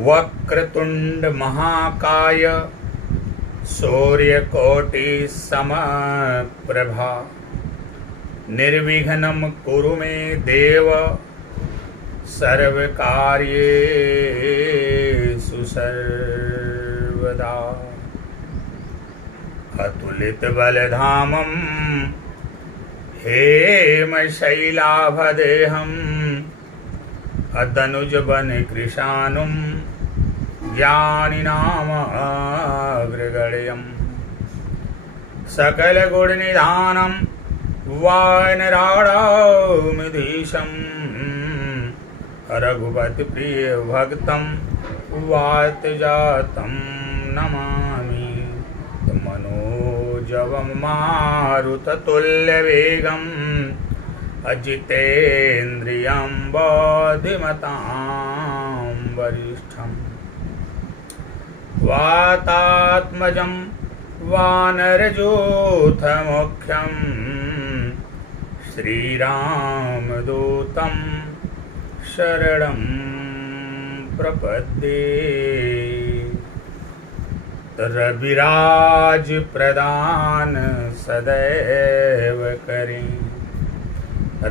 वक्रतुंड महाकाय सूर्यकोटि समप्रभा निर्विघ्नं कुरु मे देव सर्वकार्येषु सर्वदा। अतुलितबलधामं हेमशैलाभदेहम् अदनुजवनकृशानुं ज्ञानिनामग्रगण्यं सकलगुणनिधानं वानराणामिधीशं रघुपतिप्रियभक्तं वातजातं नमामि। मनोजवं मारुततुल्यवेगम् अजितेन्द्रियं बुद्धिमतां वरिष्ठं वातात्मजं वानरयूथमुख्यं श्रीरामदूतं शरणं प्रपद्ये। रविराज प्रदान सदैव करें,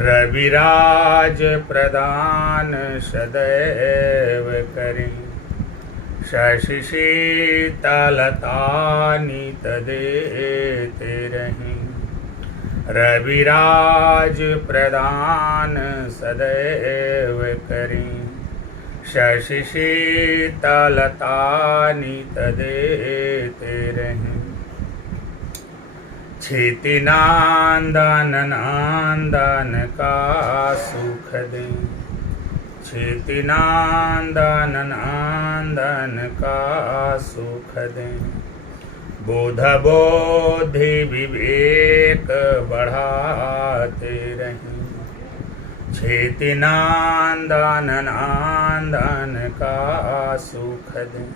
रविराज प्रदान सदैव करें। शशि शीतलता नित देते रहें, रविराज प्रदान सदैव करें। शशि शीतलता नित देते रहें। क्षितिनांदन नंदन का सुख दें, क्षितिनांदन नंदन का सुख दें। बोध बोधि विवेक बढ़ाते रहें, क्षितिनांदन नंदन का सुख दें।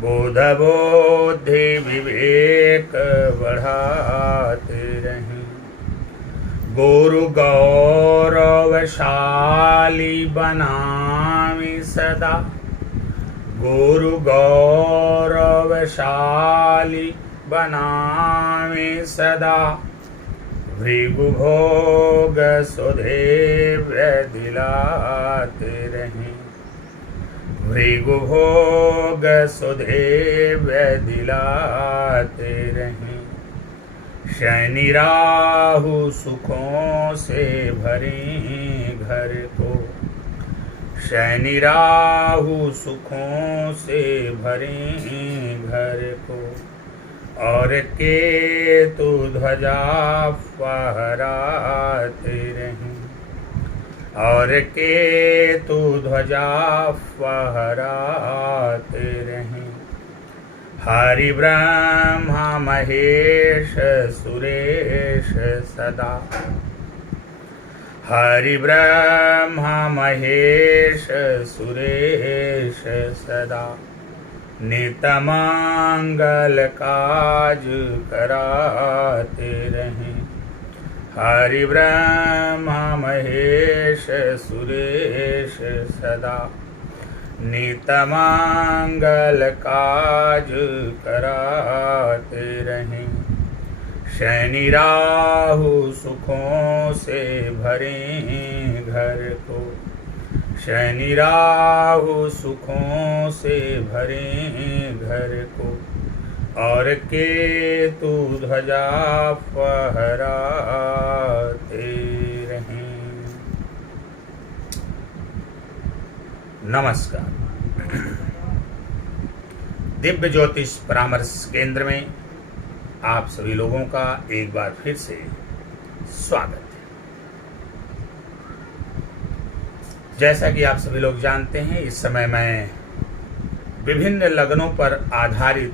बोध बुद्धि विवेक बढ़ाते रहें। गुरु गौरवशाली बनामि सदा, गुरु गौरवशाली बनामि सदा। भृगुभोग सुदेव्य दिलाते रहें, भृगुभोग सुदेव्य दिलाते रहें। शनि राहु सुखों से भरे घर को, शनि राहु सुखों से भरे घर को। और केतु ध्वजा फहराते रहें, और केतु ध्वजा फहराते रहें। हरि ब्रह्मा महेश सुरेश सदा, हरि ब्रह्मा महेश सुरेश सदा। नित मंगल काज कराते रहें, हरि ब्रह्मा महेश सुरेश सदा। नित मंगल काज कराते रहें। शनि राहु सुखों से भरे घर को, शनि राहु सुखों से भरे घर को। और केतु ध्वजा फहराते रहें। नमस्कार। दिव्य ज्योतिष परामर्श केंद्र में आप सभी लोगों का एक बार फिर से स्वागत है। जैसा कि आप सभी लोग जानते हैं, इस समय मैं विभिन्न लग्नों पर आधारित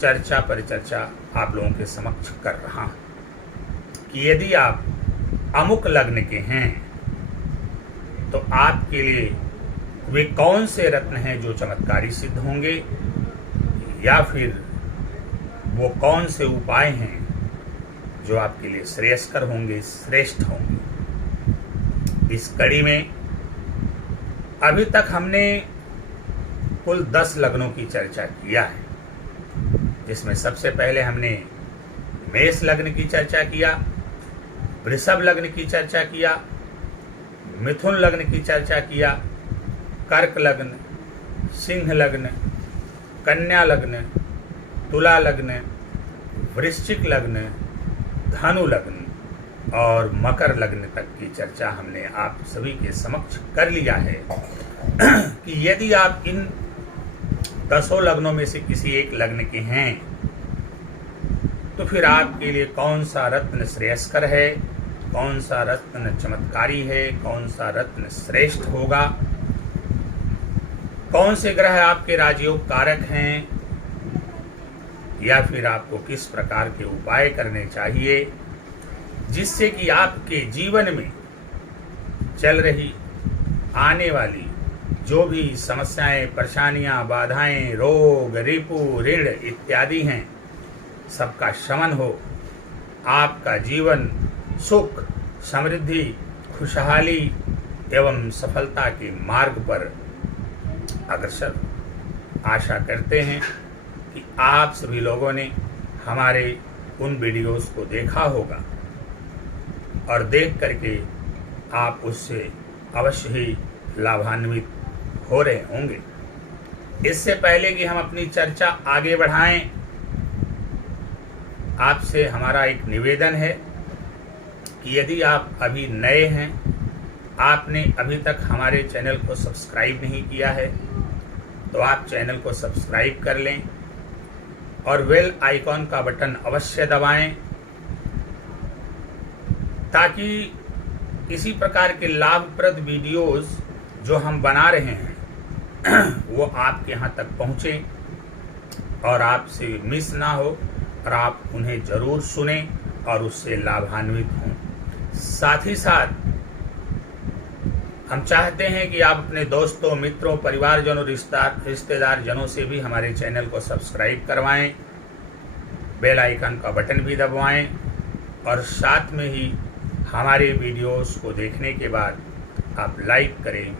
चर्चा परिचर्चा आप लोगों के समक्ष कर रहा हूं कि यदि आप अमुक लग्न के हैं तो आपके लिए वे कौन से रत्न हैं जो चमत्कारी सिद्ध होंगे, या फिर वो कौन से उपाय हैं जो आपके लिए श्रेयस्कर होंगे, श्रेष्ठ होंगे। इस कड़ी में अभी तक हमने कुल 10 लग्नों की चर्चा किया है, जिसमें सबसे पहले हमने मेष लग्न की चर्चा किया, वृषभ लग्न की चर्चा किया, मिथुन लग्न की चर्चा किया, कर्क लग्न, सिंह लग्न, कन्या लग्न, तुला लग्न, वृश्चिक लग्न, धनु लग्न और मकर लग्न तक की चर्चा हमने आप सभी के समक्ष कर लिया है कि यदि आप इन 10 लग्नों में से किसी एक लग्न के हैं तो फिर आपके लिए कौन सा रत्न श्रेयस्कर है, कौन सा रत्न चमत्कारी है, कौन सा रत्न श्रेष्ठ होगा, कौन से ग्रह आपके राजयोग कारक हैं, या फिर आपको किस प्रकार के उपाय करने चाहिए जिससे कि आपके जीवन में चल रही आने वाली जो भी समस्याएं, परेशानियां, बाधाएं, रोग, रिपु, ऋण इत्यादि हैं, सबका शमन हो, आपका जीवन सुख, समृद्धि, खुशहाली एवं सफलता के मार्ग पर अग्रसर। आशा करते हैं कि आप सभी लोगों ने हमारे उन वीडियोस को देखा होगा और देख करके आप उससे अवश्य ही लाभान्वित हो रहे होंगे। इससे पहले कि हम अपनी चर्चा आगे बढ़ाएं, आपसे हमारा एक निवेदन है कि यदि आप अभी नए हैं, आपने अभी तक हमारे चैनल को सब्सक्राइब नहीं किया है, तो आप चैनल को सब्सक्राइब कर लें और बेल आइकॉन का बटन अवश्य दबाएं ताकि इसी प्रकार के लाभप्रद वीडियोस जो हम बना रहे हैं वो आपके यहाँ तक पहुँचे और आपसे मिस ना हो और आप उन्हें जरूर सुनें और उससे लाभान्वित हों। साथ ही साथ हम चाहते हैं कि आप अपने दोस्तों, मित्रों, परिवारजनों, रिश्तेदार जनों से भी हमारे चैनल को सब्सक्राइब करवाएं, बेल आइकन का बटन भी दबाएं और साथ में ही हमारे वीडियोस को देखने के बाद आप लाइक करें,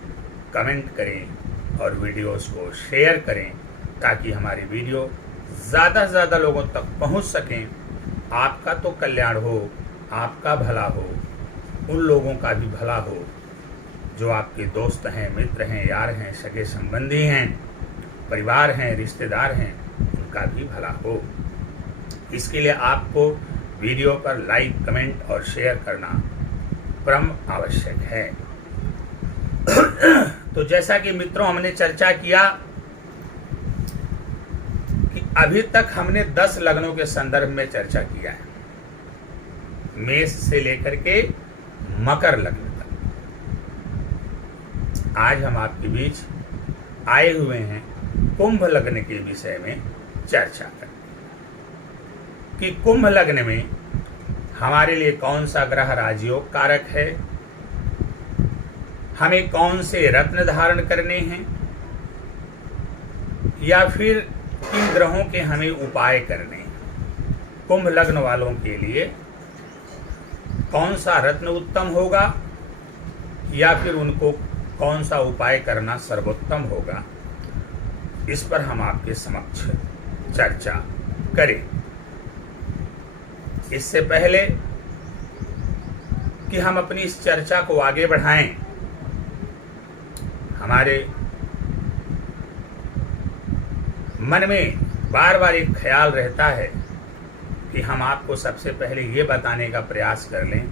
कमेंट करें और वीडियोस को शेयर करें ताकि हमारी वीडियो ज़्यादा से ज़्यादा लोगों तक पहुंच सकें। आपका तो कल्याण हो, आपका भला हो, उन लोगों का भी भला हो जो आपके दोस्त हैं, मित्र हैं, यार हैं, सगे संबंधी हैं, परिवार हैं, रिश्तेदार हैं, उनका भी भला हो। इसके लिए आपको वीडियो पर लाइक, कमेंट और शेयर करना परम आवश्यक है। तो जैसा कि मित्रों हमने चर्चा किया कि अभी तक हमने 10 लग्नों के संदर्भ में चर्चा किया है, मेष से लेकर के मकर लग्न। आज हम आपके बीच आए हुए हैं कुंभ लग्न के विषय में चर्चा करने कि कुंभ लग्न में हमारे लिए कौन सा ग्रह राजयोग कारक है, हमें कौन से रत्न धारण करने हैं या फिर किन ग्रहों के हमें उपाय करने हैं। कुंभ लग्न वालों के लिए कौन सा रत्न उत्तम होगा या फिर उनको कौन सा उपाय करना सर्वोत्तम होगा, इस पर हम आपके समक्ष चर्चा करें। इससे पहले कि हम अपनी इस चर्चा को आगे बढ़ाएं, हमारे मन में बार बार एक ख्याल रहता है कि हम आपको सबसे पहले ये बताने का प्रयास कर लें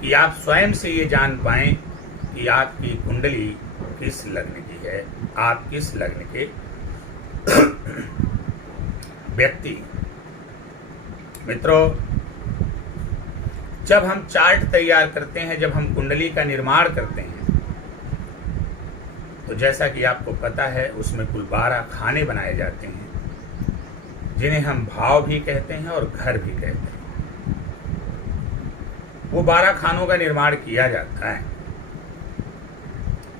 कि आप स्वयं से ये जान पाएं कि आपकी कुंडली किस लग्न की है, आप किस लग्न के व्यक्ति। मित्रों, जब हम चार्ट तैयार करते हैं, जब हम कुंडली का निर्माण करते हैं, तो जैसा कि आपको पता है उसमें कुल 12 खाने बनाए जाते हैं जिन्हें हम भाव भी कहते हैं और घर भी कहते हैं। वो 12 खानों का निर्माण किया जाता है।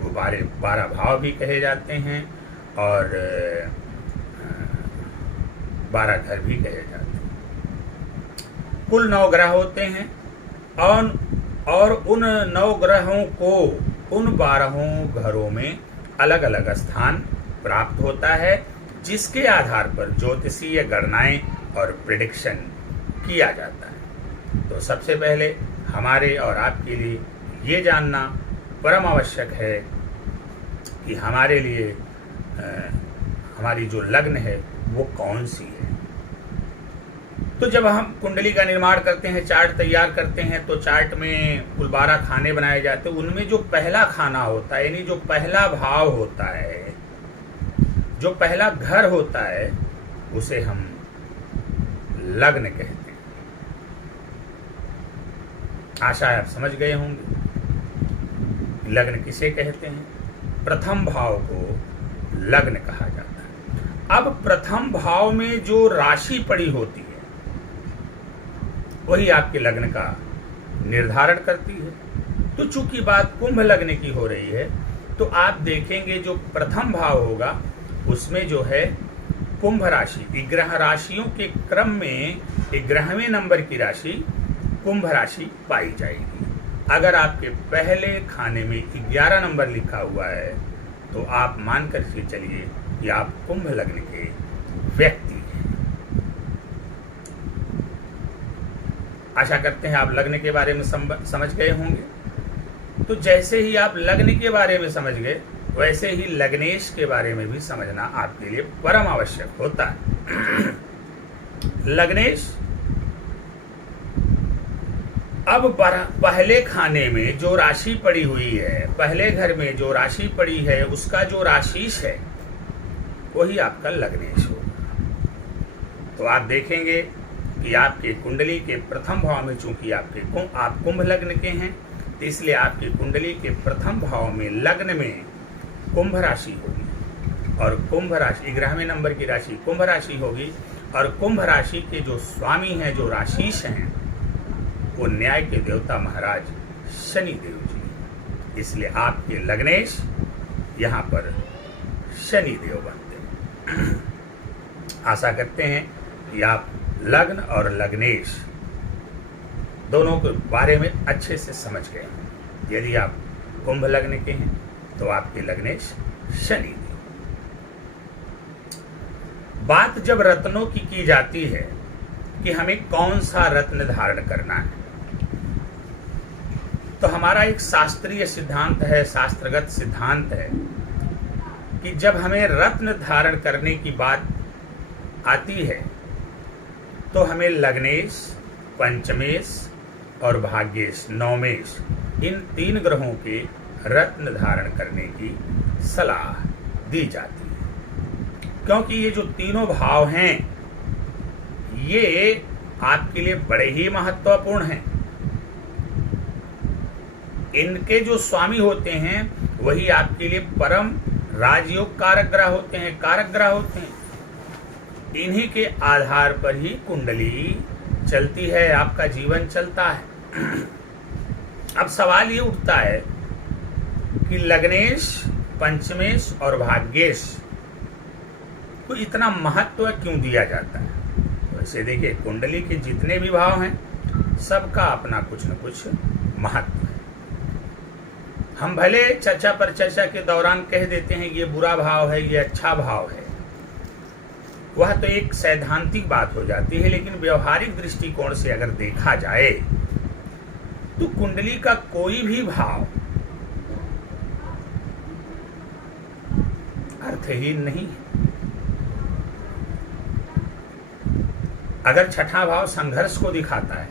वो 12 भाव भी कहे जाते हैं और 12 घर भी कहे जाते हैं। कुल 9 ग्रह होते हैं और उन 9 ग्रहों को उन 12 घरों में अलग अलग स्थान प्राप्त होता है, जिसके आधार पर ज्योतिषीय गणनाएं और प्रिडिक्शन किया जाता है। तो सबसे पहले हमारे और आपके लिए ये जानना परम आवश्यक है कि हमारे लिए हमारी जो लग्न है वो कौन सी है। तो जब हम कुंडली का निर्माण करते हैं, चार्ट तैयार करते हैं, तो चार्ट में कुल 12 खाने बनाए जाते हैं। उनमें जो पहला खाना होता है, यानी जो पहला भाव होता है, जो पहला घर होता है, उसे हम लग्न कहते हैं। आशा है आप समझ गए होंगे लग्न किसे कहते हैं। प्रथम भाव को लग्न कहा जाता है। अब प्रथम भाव में जो राशि पड़ी होती है वही आपके लग्न का निर्धारण करती है। तो चूंकि बात कुंभ लग्न की हो रही है, तो आप देखेंगे जो प्रथम भाव होगा उसमें जो है कुंभ राशि, 11 राशियों के क्रम में 11वें नंबर की राशि कुंभ राशि पाई जाएगी। अगर आपके पहले खाने में 11 नंबर लिखा हुआ है तो आप मान कर के चलिए कि आप कुंभ लग्न के व्यक्ति हैं। आशा करते हैं आप लग्न के बारे में समझ गए होंगे। तो जैसे ही आप लग्न के बारे में समझ गए, वैसे ही लग्नेश के बारे में भी समझना आपके लिए परम आवश्यक होता है। लग्नेश अब पहले खाने में जो राशि पड़ी हुई है, पहले घर में जो राशि पड़ी है, उसका जो राशिश है वही आपका लग्नेश होगा। तो आप देखेंगे कि आपके कुंडली के प्रथम भाव में, चूंकि आप कुंभ लग्न के हैं, तो इसलिए आपकी कुंडली के प्रथम भाव में लग्न में कुंभ राशि होगी और कुंभ राशि 11वें नंबर की राशि कुंभ राशि होगी। और कुंभ राशि के जो स्वामी हैं, जो राशिश हैं, वो न्याय के देवता महाराज शनि देव जी। इसलिए आपके लग्नेश यहाँ पर शनि देव बनते हैं। आशा करते हैं कि आप लग्न और लग्नेश दोनों के बारे में अच्छे से समझ गए हैं। यदि आप कुंभ लग्न के हैं तो आपके लग्नेश शनि देव। बात जब रत्नों की जाती है कि हमें कौन सा रत्न धारण करना है, तो हमारा एक शास्त्रीय सिद्धांत है, शास्त्रगत सिद्धांत है कि जब हमें रत्न धारण करने की बात आती है तो हमें लग्नेश, पंचमेश और भाग्येश, नवमेश, इन 3 ग्रहों के रत्न धारण करने की सलाह दी जाती है। क्योंकि ये जो तीनों भाव हैं ये आपके लिए बड़े ही महत्वपूर्ण हैं। इनके जो स्वामी होते हैं वही आपके लिए परम राजयोग कारक ग्रह होते हैं, कारक ग्रह होते हैं। इन्हीं के आधार पर ही कुंडली चलती है, आपका जीवन चलता है। अब सवाल ये उठता है कि लग्नेश, पंचमेश और भाग्येश को इतना महत्व क्यों दिया जाता है। वैसे देखिए, कुंडली के जितने भी भाव हैं सबका अपना कुछ न कुछ महत्व है। हम भले चर्चा पर चर्चा के दौरान कह देते हैं ये बुरा भाव है, ये अच्छा भाव है, वह तो एक सैद्धांतिक बात हो जाती है। लेकिन व्यवहारिक दृष्टिकोण से अगर देखा जाए तो कुंडली का कोई भी भाव अर्थहीन नहीं है। अगर छठा भाव संघर्ष को दिखाता है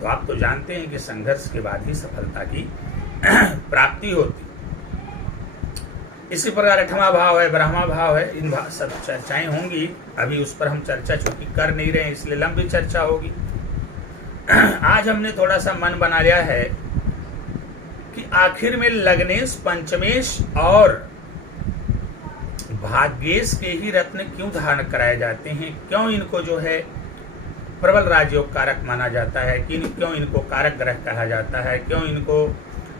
तो आप तो जानते हैं कि संघर्ष के बाद ही सफलता की प्राप्ति होती। इसी प्रकार 8वां भाव है, ब्रह्मा भाव है। इन सब चर्चाएं होंगी, अभी उस पर हम चर्चा चूंकि कर नहीं रहे हैं इसलिए लंबी चर्चा होगी। आज हमने थोड़ा सा मन बना लिया है कि आखिर में लग्नेश, पंचमेश और भाग्येश के ही रत्न क्यों धारण कराए जाते हैं, क्यों इनको जो है प्रबल राजयोग कारक माना जाता है, कि क्यों इनको कारक ग्रह कहा जाता है, क्यों इनको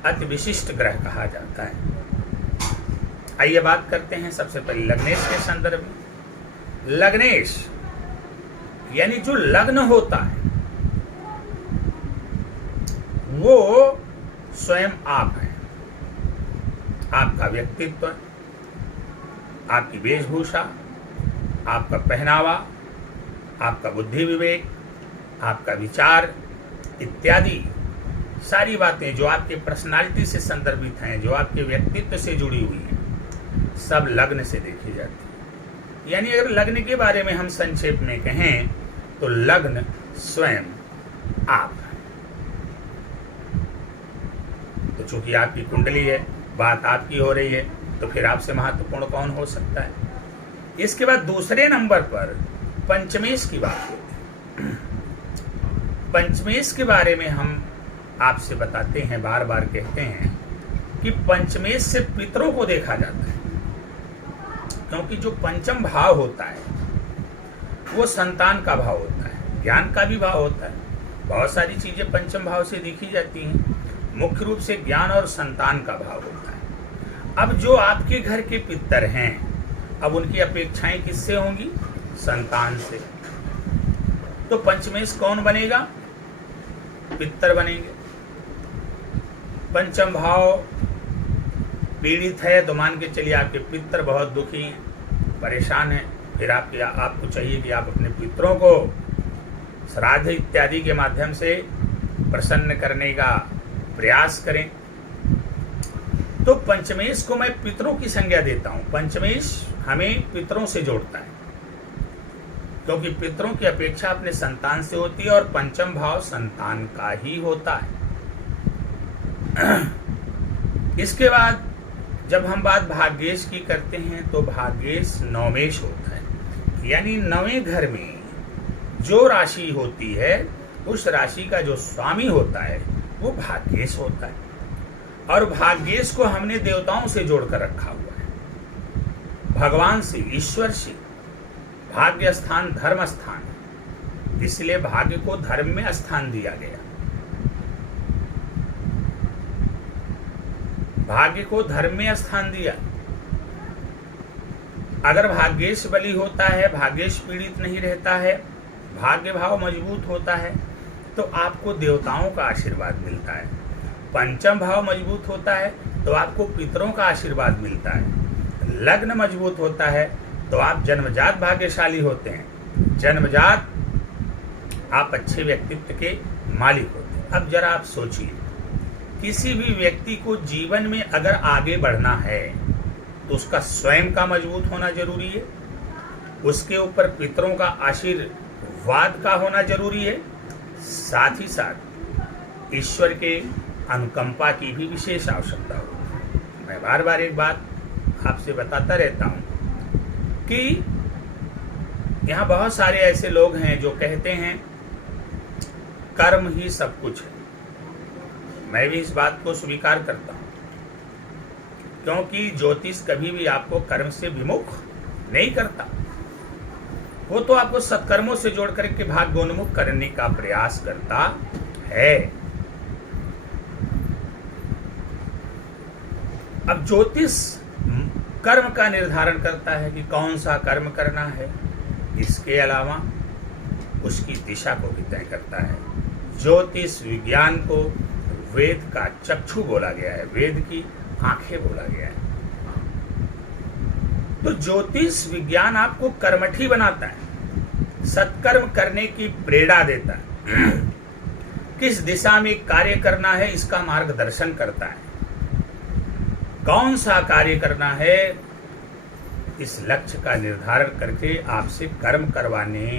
अति विशिष्ट ग्रह कहा जाता है। आइए बात करते हैं सबसे पहले लग्नेश के संदर्भ में। लग्नेश यानी जो लग्न होता है वो स्वयं आप है, आपका व्यक्तित्व है। आपकी वेशभूषा, आपका पहनावा, आपका बुद्धि विवेक, आपका विचार इत्यादि सारी बातें जो आपके पर्सनालिटी से संदर्भित हैं, जो आपके व्यक्तित्व से जुड़ी हुई हैं, सब लग्न से देखी जाती है। यानी अगर लग्न के बारे में हम संक्षेप में कहें तो लग्न स्वयं आप हैं। तो चूंकि आपकी कुंडली है, बात आपकी हो रही है, तो फिर आपसे महत्वपूर्ण कौन हो सकता है। इसके बाद दूसरे नंबर पर पंचमेश की बात होती है। पंचमेश के बारे में हम आपसे बताते हैं, बार बार कहते हैं कि पंचमेश से पितरों को देखा जाता है, क्योंकि जो पंचम भाव होता है वो संतान का भाव होता है, ज्ञान का भी भाव होता है। बहुत सारी चीजें पंचम भाव से देखी जाती हैं, मुख्य रूप से ज्ञान और संतान का भाव होता है। अब जो आपके घर के पितर हैं, अब उनकी अपेक्षाएं किससे होंगी? संतान से। तो पंचमेश कौन बनेगा? पितर बनेंगे। पंचम भाव पीड़ित है तो मान के चलिए आपके पितर बहुत दुखी हैं, परेशान हैं, फिर आपको चाहिए कि आप अपने पितरों को श्राद्ध इत्यादि के माध्यम से प्रसन्न करने का प्रयास करें। तो पंचमेश को मैं पितरों की संज्ञा देता हूं। पंचमेश हमें पितरों से जोड़ता है, क्योंकि पितरों की अपेक्षा अपने संतान से होती है और पंचम भाव संतान का ही होता है। इसके बाद जब हम बात भाग्येश की करते हैं तो भाग्येश नवमेश होता है, यानी नवें घर में जो राशि होती है उस राशि का जो स्वामी होता है वो भाग्येश होता है। और भाग्येश को हमने देवताओं से जोड़कर रखा हुआ है, भगवान से, ईश्वर से। भाग्य स्थान धर्म स्थान है, इसलिए भाग्य को धर्म में स्थान दिया गया। भाग्य को धर्म में स्थान दिया। अगर भाग्येश बली होता है, भाग्येश पीड़ित नहीं रहता है, भाग्य भाव मजबूत होता है, तो आपको देवताओं का आशीर्वाद मिलता है। पंचम भाव मजबूत होता है तो आपको पितरों का आशीर्वाद मिलता है। लग्न मजबूत होता है तो आप जन्मजात भाग्यशाली होते हैं, जन्मजात आप अच्छे व्यक्तित्व के मालिक होते हैं। अब जरा आप सोचिए, किसी भी व्यक्ति को जीवन में अगर आगे बढ़ना है तो उसका स्वयं का मजबूत होना जरूरी है, उसके ऊपर पितरों का आशीर्वाद का होना जरूरी है, साथ ही साथ ईश्वर के अनुकंपा की भी विशेष आवश्यकता होती है। मैं बार बार एक बात आपसे बताता रहता हूं कि यहाँ बहुत सारे ऐसे लोग हैं जो कहते हैं कर्म ही सब कुछ है। मैं भी इस बात को स्वीकार करता हूं, क्योंकि ज्योतिष कभी भी आपको कर्म से विमुख नहीं करता, वो तो आपको सत्कर्मों से जोड़ करके भाग्योन्मुख करने का प्रयास करता है। अब ज्योतिष कर्म का निर्धारण करता है कि कौन सा कर्म करना है, इसके अलावा उसकी दिशा को भी तय करता है। ज्योतिष विज्ञान को वेद का चक्षु बोला गया है, वेद की आंखें बोला गया है। तो ज्योतिष विज्ञान आपको कर्मठी बनाता है, सत्कर्म करने की प्रेरणा देता है, किस दिशा में कार्य करना है इसका मार्गदर्शन करता है, कौन सा कार्य करना है इस लक्ष्य का निर्धारण करके आपसे कर्म करवाने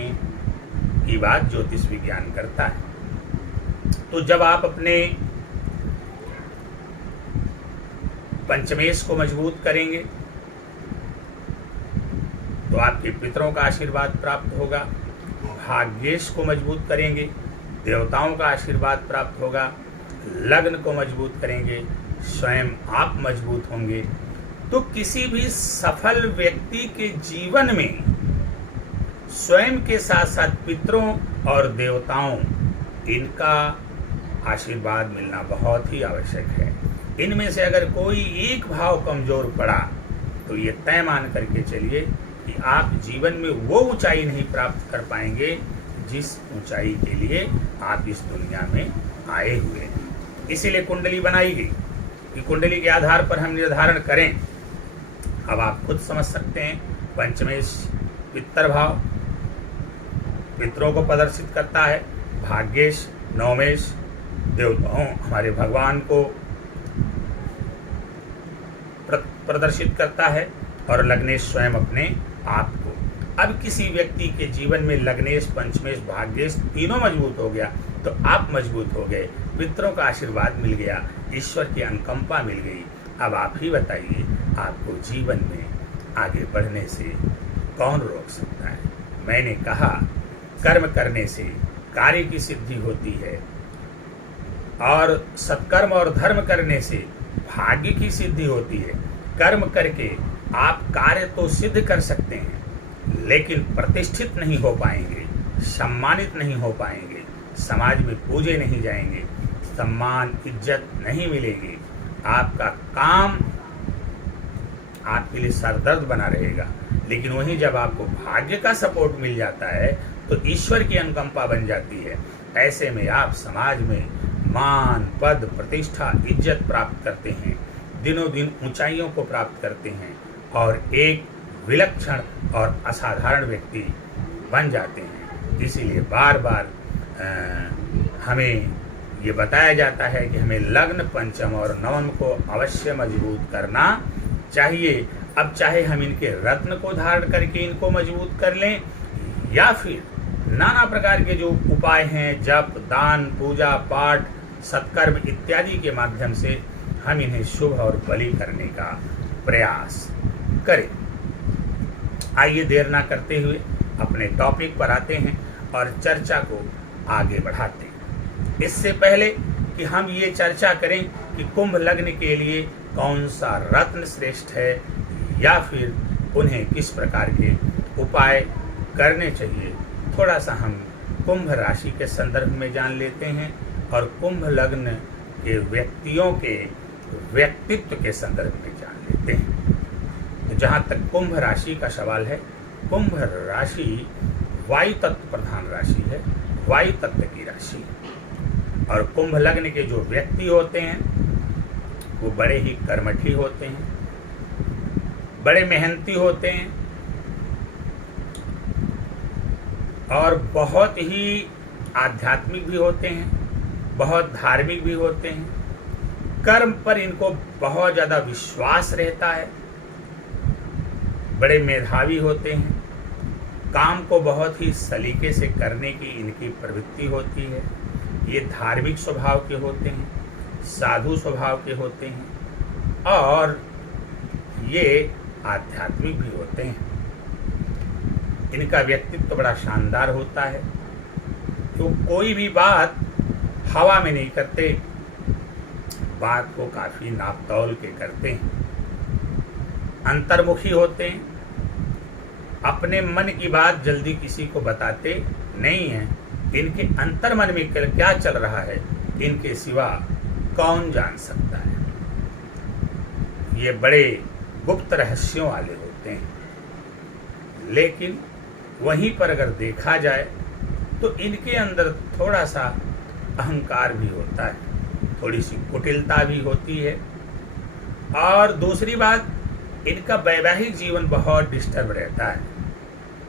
की बात ज्योतिष विज्ञान करता है। तो जब आप अपने पंचमेश को मजबूत करेंगे तो आपके पितरों का आशीर्वाद प्राप्त होगा, भाग्येश को मजबूत करेंगे, देवताओं का आशीर्वाद प्राप्त होगा, लग्न को मजबूत करेंगे, स्वयं आप मजबूत होंगे। तो किसी भी सफल व्यक्ति के जीवन में स्वयं के साथ साथ पितरों और देवताओं इनका आशीर्वाद मिलना बहुत ही आवश्यक है। इनमें से अगर कोई एक भाव कमजोर पड़ा तो ये तय मान करके चलिए कि आप जीवन में वो ऊंचाई नहीं प्राप्त कर पाएंगे जिस ऊंचाई के लिए आप इस दुनिया में आए हुए हैं। इसीलिए कुंडली बनाई गई कि कुंडली के आधार पर हम निर्धारण करें अब आप खुद समझ सकते हैं, पंचमेश पितर भाव पितरों को प्रदर्शित करता है, भाग्येश नवमेश देवताओं हमारे भगवान को प्रदर्शित करता है, और लग्नेश स्वयं अपने आप को। अब किसी व्यक्ति के जीवन में लग्नेश पंचमेश भाग्येश तीनों मजबूत हो गया तो आप मजबूत हो गए, पितरों का आशीर्वाद मिल गया, ईश्वर की अनुकंपा मिल गई। अब आप ही बताइए, आपको जीवन में आगे बढ़ने से कौन रोक सकता है? मैंने कहा, कर्म करने से कार्य की सिद्धि होती है, और सत्कर्म और धर्म करने से भाग्य की सिद्धि होती है। कर्म करके आप कार्य तो सिद्ध कर सकते हैं, लेकिन प्रतिष्ठित नहीं हो पाएंगे, सम्मानित नहीं हो पाएंगे, समाज में पूजे नहीं जाएंगे, सम्मान इज्जत नहीं मिलेगी, आपका काम आपके लिए सरदर्द बना रहेगा। लेकिन वहीं जब आपको भाग्य का सपोर्ट मिल जाता है तो ईश्वर की अनुकंपा बन जाती है। ऐसे में आप समाज में मान पद प्रतिष्ठा इज्जत प्राप्त करते हैं, दिनों दिन ऊंचाइयों को प्राप्त करते हैं, और एक विलक्षण और असाधारण व्यक्ति बन जाते हैं। इसीलिए बार बार हमें ये बताया जाता है कि हमें लग्न पंचम और नवम को अवश्य मजबूत करना चाहिए। अब चाहे हम इनके रत्न को धारण करके इनको मजबूत कर लें, या फिर नाना प्रकार के जो उपाय हैं, जप दान पूजा पाठ सत्कर्म इत्यादि के माध्यम से हम इन्हें शुभ और बलि करने का प्रयास करें। आइए देर ना करते हुए अपने टॉपिक पर आते हैं और चर्चा को आगे बढ़ाते हैं। इससे पहले कि हम ये चर्चा करें कि कुंभ लग्न के लिए कौन सा रत्न श्रेष्ठ है, या फिर उन्हें किस प्रकार के उपाय करने चाहिए, थोड़ा सा हम कुंभ राशि के संदर्भ में जान लेते हैं और कुंभ लग्न के व्यक्तियों के व्यक्तित्व के संदर्भ में जान लेते हैं। तो जहाँ तक कुंभ राशि का सवाल है, कुंभ राशि वायु तत्व प्रधान राशि है, वायु तत्व की राशि है। और कुंभ लग्न के जो व्यक्ति होते हैं वो बड़े ही कर्मठी होते हैं, बड़े मेहनती होते हैं, और बहुत ही आध्यात्मिक भी होते हैं, बहुत धार्मिक भी होते हैं। कर्म पर इनको बहुत ज़्यादा विश्वास रहता है, बड़े मेधावी होते हैं, काम को बहुत ही सलीके से करने की इनकी प्रवृत्ति होती है। ये धार्मिक स्वभाव के होते हैं, साधु स्वभाव के होते हैं, और ये आध्यात्मिक भी होते हैं। इनका व्यक्तित्व बड़ा शानदार होता है, तो कोई भी बात हवा में नहीं करते, बात को काफी नाप तौल के करते हैं। अंतर्मुखी होते हैं, अपने मन की बात जल्दी किसी को बताते नहीं हैं। इनके अंतर मन में क्या चल रहा है इनके सिवा कौन जान सकता है। ये बड़े गुप्त रहस्यों वाले होते हैं, लेकिन वहीं पर अगर देखा जाए तो इनके अंदर थोड़ा सा अहंकार भी होता है, थोड़ी सी कुटिलता भी होती है। और दूसरी बात, इनका वैवाहिक जीवन बहुत डिस्टर्ब रहता है।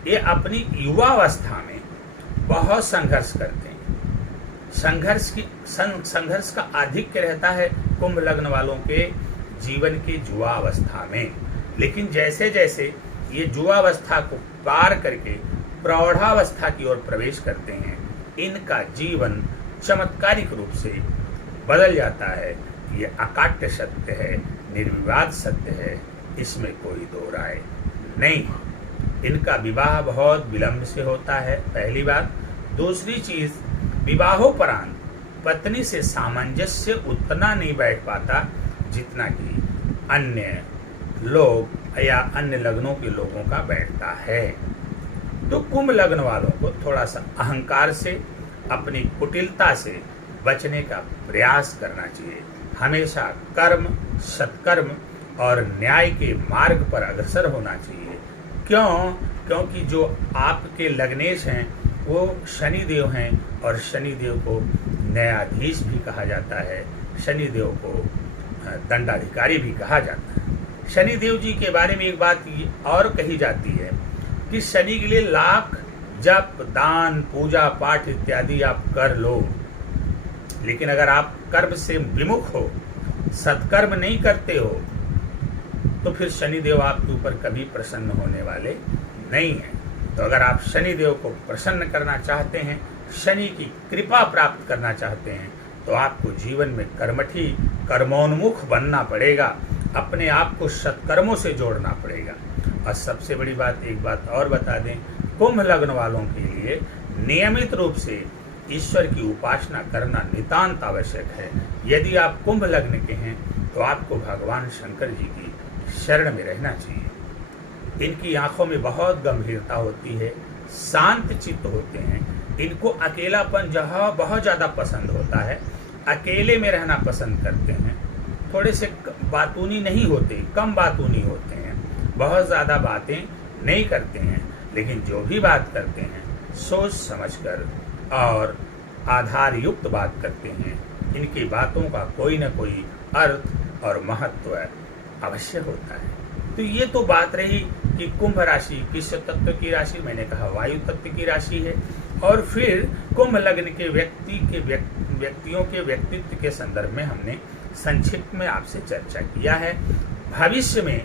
ये अपनी युवावस्था में बहुत संघर्ष करते हैं। संघर्ष का आधिक्य रहता है कुंभ लग्न वालों के जीवन की युवावस्था में। लेकिन जैसे जैसे ये युवावस्था को पार करके प्रौढ़ावस्था की ओर प्रवेश करते हैं, इनका जीवन चमत्कारिक रूप से बदल जाता है। ये अकाट्य सत्य है, निर्विवाद सत्य है, इसमें कोई दो राय नहीं। इनका विवाह बहुत विलंब से होता है, पहली बात। दूसरी चीज, विवाहोपरांत पत्नी से सामंजस्य उतना नहीं बैठ पाता जितना कि अन्य लोग या अन्य लग्नों के लोगों का बैठता है। तो कुंभ लग्न वालों को थोड़ा सा अहंकार से, अपनी कुटिलता से बचने का प्रयास करना चाहिए। हमेशा कर्म सत्कर्म और न्याय के मार्ग पर अग्रसर होना चाहिए। क्योंकि जो आपके लग्नेश हैं वो शनिदेव हैं, और शनिदेव को न्यायाधीश भी कहा जाता है, शनिदेव को दंडाधिकारी भी कहा जाता है। शनिदेव जी के बारे में एक बात और कही जाती है कि शनि के लिए लाख जप दान पूजा पाठ इत्यादि आप कर लो, लेकिन अगर आप कर्म से विमुख हो, सत्कर्म नहीं करते हो, तो फिर शनिदेव आपके ऊपर कभी प्रसन्न होने वाले नहीं हैं। तो अगर आप शनिदेव को प्रसन्न करना चाहते हैं, शनि की कृपा प्राप्त करना चाहते हैं, तो आपको जीवन में कर्मठी कर्मोन्मुख बनना पड़ेगा, अपने आप को सत्कर्मों से जोड़ना पड़ेगा। और सबसे बड़ी बात, एक बात और बता दें, कुंभ लग्न वालों के लिए नियमित रूप से ईश्वर की उपासना करना नितांत आवश्यक है। यदि आप कुंभ लग्न के हैं तो आपको भगवान शंकर जी की शरण में रहना चाहिए। इनकी आंखों में बहुत गंभीरता होती है, शांत चित्त होते हैं, इनको अकेलापन जहाँ बहुत ज़्यादा पसंद होता है, अकेले में रहना पसंद करते हैं, थोड़े से बातूनी नहीं होते, कम बातूनी होते हैं, बहुत ज़्यादा बातें नहीं करते हैं, लेकिन जो भी बात करते हैं सोच समझकर और आधार युक्त बात करते हैं। इनकी बातों का कोई न कोई अर्थ और महत्व अवश्य होता है। तो ये तो बात रही कि कुंभ राशि किस तत्व की राशि, मैंने कहा वायु तत्व की राशि है। और फिर कुंभ लग्न के व्यक्तियों के व्यक्तित्व के संदर्भ में हमने संक्षिप्त में आपसे चर्चा किया है। भविष्य में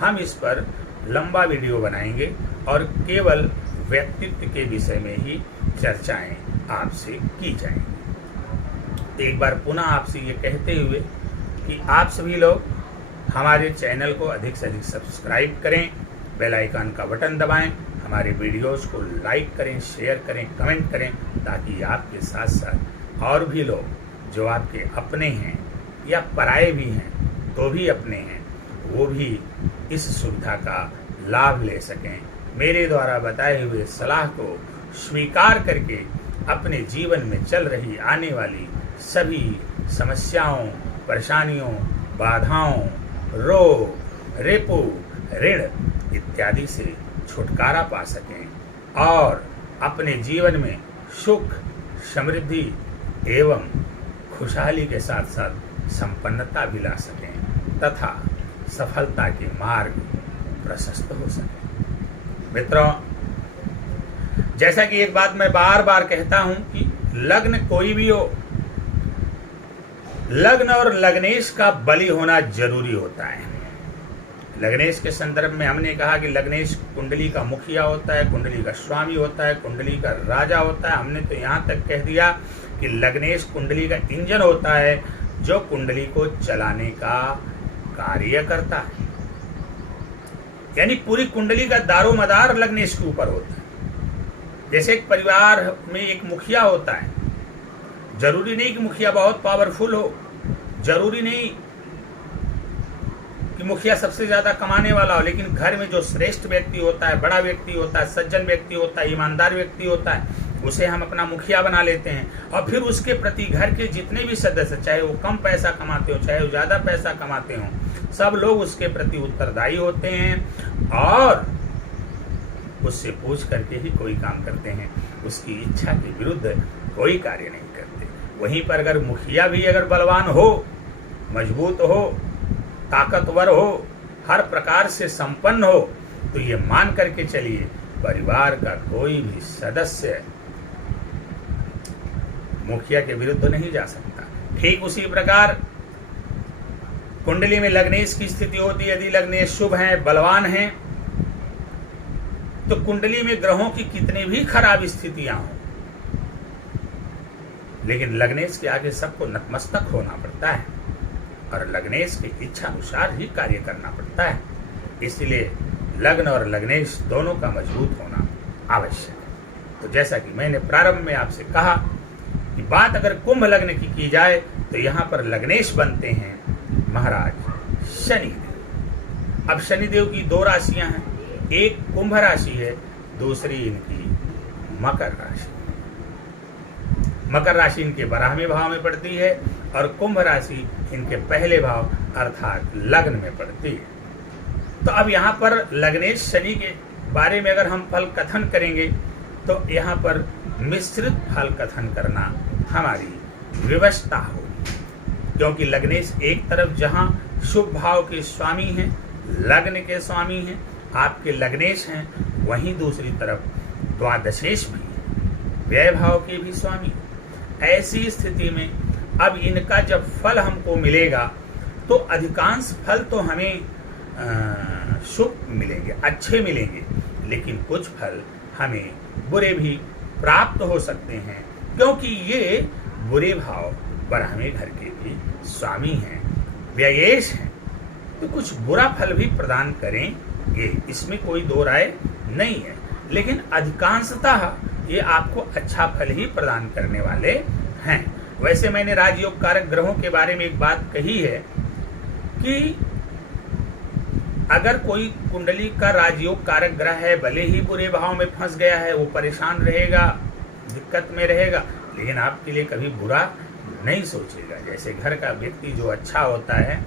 हम इस पर लंबा वीडियो बनाएंगे और केवल व्यक्तित्व के विषय में ही चर्चाएं आपसे की जाएंगी। एक बार पुनः आपसे ये कहते हुए कि आप सभी लोग हमारे चैनल को अधिक से अधिक सब्सक्राइब करें, बेल आइकन का बटन दबाएं, हमारे वीडियोस को लाइक करें, शेयर करें, कमेंट करें, ताकि आपके साथ साथ और भी लोग जो आपके अपने हैं या पराये भी हैं तो भी अपने हैं, वो भी इस सुविधा का लाभ ले सकें। मेरे द्वारा बताए हुए सलाह को स्वीकार करके अपने जीवन में चल रही आने वाली सभी समस्याओं, परेशानियों, बाधाओं, रोग, रेपो, ऋण इत्यादि से छुटकारा पा सकें और अपने जीवन में सुख, समृद्धि एवं खुशहाली के साथ साथ संपन्नता भी ला सकें तथा सफलता के मार्ग प्रशस्त हो सके। मित्रों, जैसा कि एक बात मैं बार बार कहता हूं कि लग्न कोई भी हो, लग्न और लग्नेश का बलि होना जरूरी होता है। लग्नेश के संदर्भ में हमने कहा कि लग्नेश कुंडली का मुखिया होता है, कुंडली का स्वामी होता है, कुंडली का राजा होता है। हमने तो यहाँ तक कह दिया कि लग्नेश कुंडली का इंजन होता है जो कुंडली को चलाने का कार्य करता है। यानी पूरी कुंडली का दारोमदार लग्नेश के ऊपर होता है। जैसे एक परिवार में एक मुखिया होता है, जरूरी नहीं कि मुखिया बहुत पावरफुल हो, जरूरी नहीं कि मुखिया सबसे ज्यादा कमाने वाला हो, लेकिन घर में जो श्रेष्ठ व्यक्ति होता है, बड़ा व्यक्ति होता है, सज्जन व्यक्ति होता है, ईमानदार व्यक्ति होता है, उसे हम अपना मुखिया बना लेते हैं। और फिर उसके प्रति घर के जितने भी सदस्य, चाहे वो कम पैसा कमाते हो, चाहे वो ज्यादा पैसा कमाते हो, सब लोग उसके प्रति उत्तरदायी होते हैं और उससे पूछ करके ही कोई काम करते हैं। उसकी इच्छा के विरुद्ध कोई कार्य नहीं करते। वहीं पर अगर मुखिया भी अगर बलवान हो, मजबूत हो, ताकतवर हो, हर प्रकार से संपन्न हो, तो ये मान करके चलिए परिवार का कोई भी सदस्य मुखिया के विरुद्ध नहीं जा सकता। ठीक उसी प्रकार कुंडली में लग्नेश की स्थिति होती है। यदि लग्नेश शुभ हैं, बलवान हैं, तो कुंडली में ग्रहों की कितनी भी खराब स्थितियां हों, लेकिन लग्नेश के आगे सबको नतमस्तक होना पड़ता है और लग्नेश की इच्छा अनुसार ही कार्य करना पड़ता है। इसलिए लग्न और लग्नेश दोनों का मजबूत होना आवश्यक है। तो जैसा कि मैंने प्रारंभ में आपसे कहा कि बात अगर कुंभ लग्न की जाए तो यहाँ पर लग्नेश बनते हैं महाराज शनिदेव। अब शनिदेव की दो राशियां हैं, एक कुंभ राशि है, दूसरी इनकी मकर राशि। मकर राशि इनके 12वें भाव में पड़ती है और कुंभ राशि इनके पहले भाव अर्थात लग्न में पड़ती है। तो अब यहाँ पर लग्नेश शनि के बारे में अगर हम फल कथन करेंगे तो यहाँ पर मिश्रित फल कथन करना हमारी व्यवस्था होगी, क्योंकि लग्नेश एक तरफ जहाँ शुभ भाव के स्वामी हैं लग्न के स्वामी हैं, आपके लग्नेश हैं, वहीं दूसरी तरफ द्वादशेश भी है, व्यय भाव के भी स्वामी। ऐसी स्थिति में अब इनका जब फल हमको मिलेगा तो अधिकांश फल तो हमें शुभ मिलेंगे, अच्छे मिलेंगे, लेकिन कुछ फल हमें बुरे भी प्राप्त हो सकते हैं, क्योंकि ये बुरे भाव ब्राह्मणी घर के भी स्वामी हैं, व्ययेश हैं, तो कुछ बुरा फल भी प्रदान करेंगे, इसमें कोई दो राय नहीं है। लेकिन अधिकांशतः ये आपको अच्छा फल ही प्रदान करने वाले हैं। वैसे मैंने राजयोग कारक ग्रहों के बारे में एक बात कही है कि अगर कोई कुंडली का राजयोग कारक ग्रह है, भले ही बुरे भाव में फंस गया है, वो परेशान रहेगा, दिक्कत में रहेगा, लेकिन आपके लिए कभी बुरा नहीं सोचेगा। जैसे घर का व्यक्ति जो अच्छा होता है,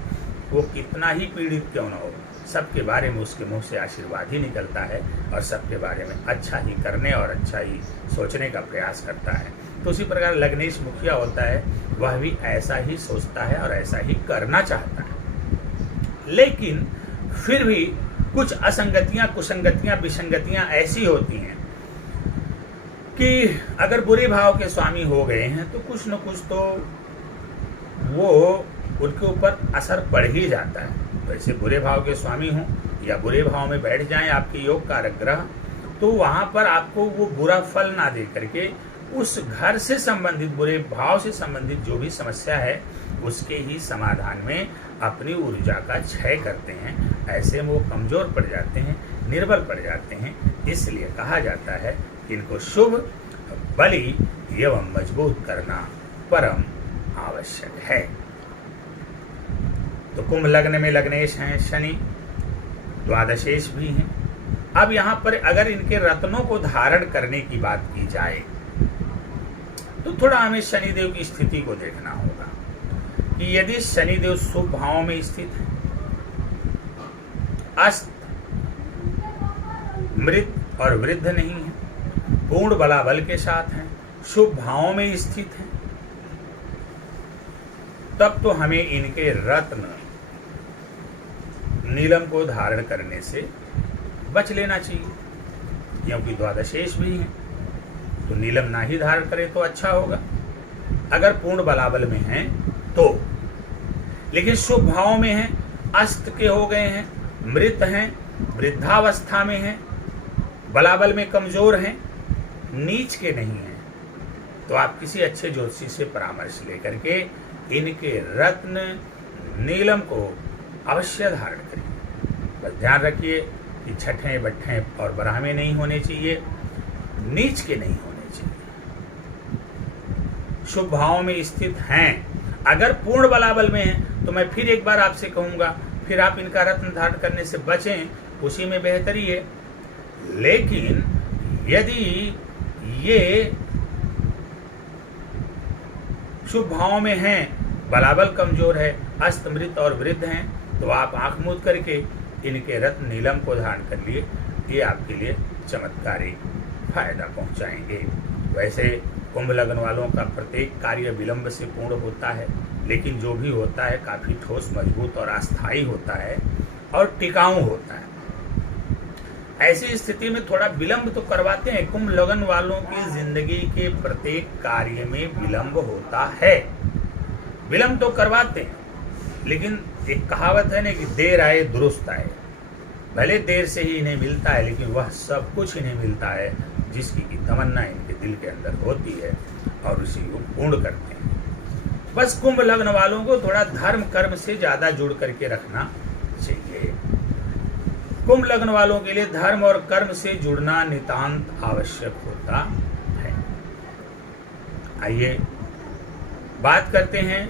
वो कितना ही पीड़ित क्यों न हो, सबके बारे में उसके मुंह से आशीर्वाद ही निकलता है और सबके बारे में अच्छा ही करने और अच्छा ही सोचने का प्रयास करता है। तो उसी प्रकार लग्नेश मुखिया होता है, वह भी ऐसा ही सोचता है और ऐसा ही करना चाहता है। लेकिन फिर भी कुछ असंगतियां, कुसंगतियां, विसंगतियां ऐसी होती हैं कि अगर बुरे भाव के स्वामी हो गए हैं तो कुछ न कुछ तो वो उनके ऊपर असर पड़ ही जाता है। वैसे बुरे भाव के स्वामी हों या बुरे भाव में बैठ जाएं आपके योग कारक ग्रह, तो वहां पर आपको वो बुरा फल ना दे करके उस घर से संबंधित, बुरे भाव से संबंधित जो भी समस्या है उसके ही समाधान में अपनी ऊर्जा का क्षय करते हैं। ऐसे में वो कमजोर पड़ जाते हैं, निर्बल पड़ जाते हैं। इसलिए कहा जाता है कि इनको शुभ, बली एवं मजबूत करना परम आवश्यक है। तो कुंभ लग्न में लग्नेश हैं शनि, द्वादशेश भी हैं। अब यहाँ पर अगर इनके रत्नों को धारण करने की बात की जाए तो थोड़ा हमें शनिदेव की स्थिति को देखना होगा कि यदि शनिदेव शुभ भाव में स्थित है, अस्त, मृत और वृद्ध नहीं है, पूर्ण बलाबल के साथ हैं, शुभ भाव में स्थित है, तब तो हमें इनके रत्न नीलम को धारण करने से बच लेना चाहिए, क्योंकि द्वादशेश भी हैं, तो नीलम ना ही धारण करें तो अच्छा होगा अगर पूर्ण बलाबल में हैं तो। लेकिन शुभ भाव में हैं, अस्त के हो गए हैं, मृत हैं, वृद्धावस्था में हैं, बलाबल में कमजोर हैं, नीच के नहीं हैं, तो आप किसी अच्छे ज्योतिषी से परामर्श लेकर के इनके रत्न नीलम को अवश्य धारण करिए। बस ध्यान रखिए कि छठे, बट्ठे और बराहमे नहीं होने चाहिए, नीच के नहीं होने चाहिए, शुभ भाव में स्थित हैं। अगर पूर्ण बलाबल में हैं तो मैं फिर एक बार आपसे कहूंगा, फिर आप इनका रत्न धारण करने से बचें, उसी में बेहतरी है। लेकिन यदि ये शुभ भाव में हैं, बलाबल कमजोर है, अस्त, मृत और वृद्ध हैं, तो आप आंख मूंद करके इनके रत्न नीलम को धारण कर लिए, ये आपके लिए चमत्कारी फायदा पहुंचाएंगे। वैसे कुंभ लग्न वालों का प्रत्येक कार्य विलंब से पूर्ण होता है, लेकिन जो भी होता है काफी ठोस, मजबूत और अस्थायी होता है और टिकाऊ होता है। ऐसी स्थिति में थोड़ा विलंब तो करवाते हैं। कुंभ लग्न वालों की जिंदगी के प्रत्येक कार्य में विलंब होता है, विलंब तो करवाते हैं, लेकिन एक कहावत है ना कि देर आए दुरुस्त आए। भले देर से ही इन्हें मिलता है, लेकिन वह सब कुछ इन्हें मिलता है जिसकी की तमन्ना इनके दिल के अंदर होती है और उसी को पूर्ण करते हैं। बस कुंभ लग्न वालों को थोड़ा धर्म कर्म से ज्यादा जुड़ करके रखना चाहिए। कुंभ लग्न वालों के लिए धर्म और कर्म से जुड़ना नितांत आवश्यक होता है। आइए बात करते हैं,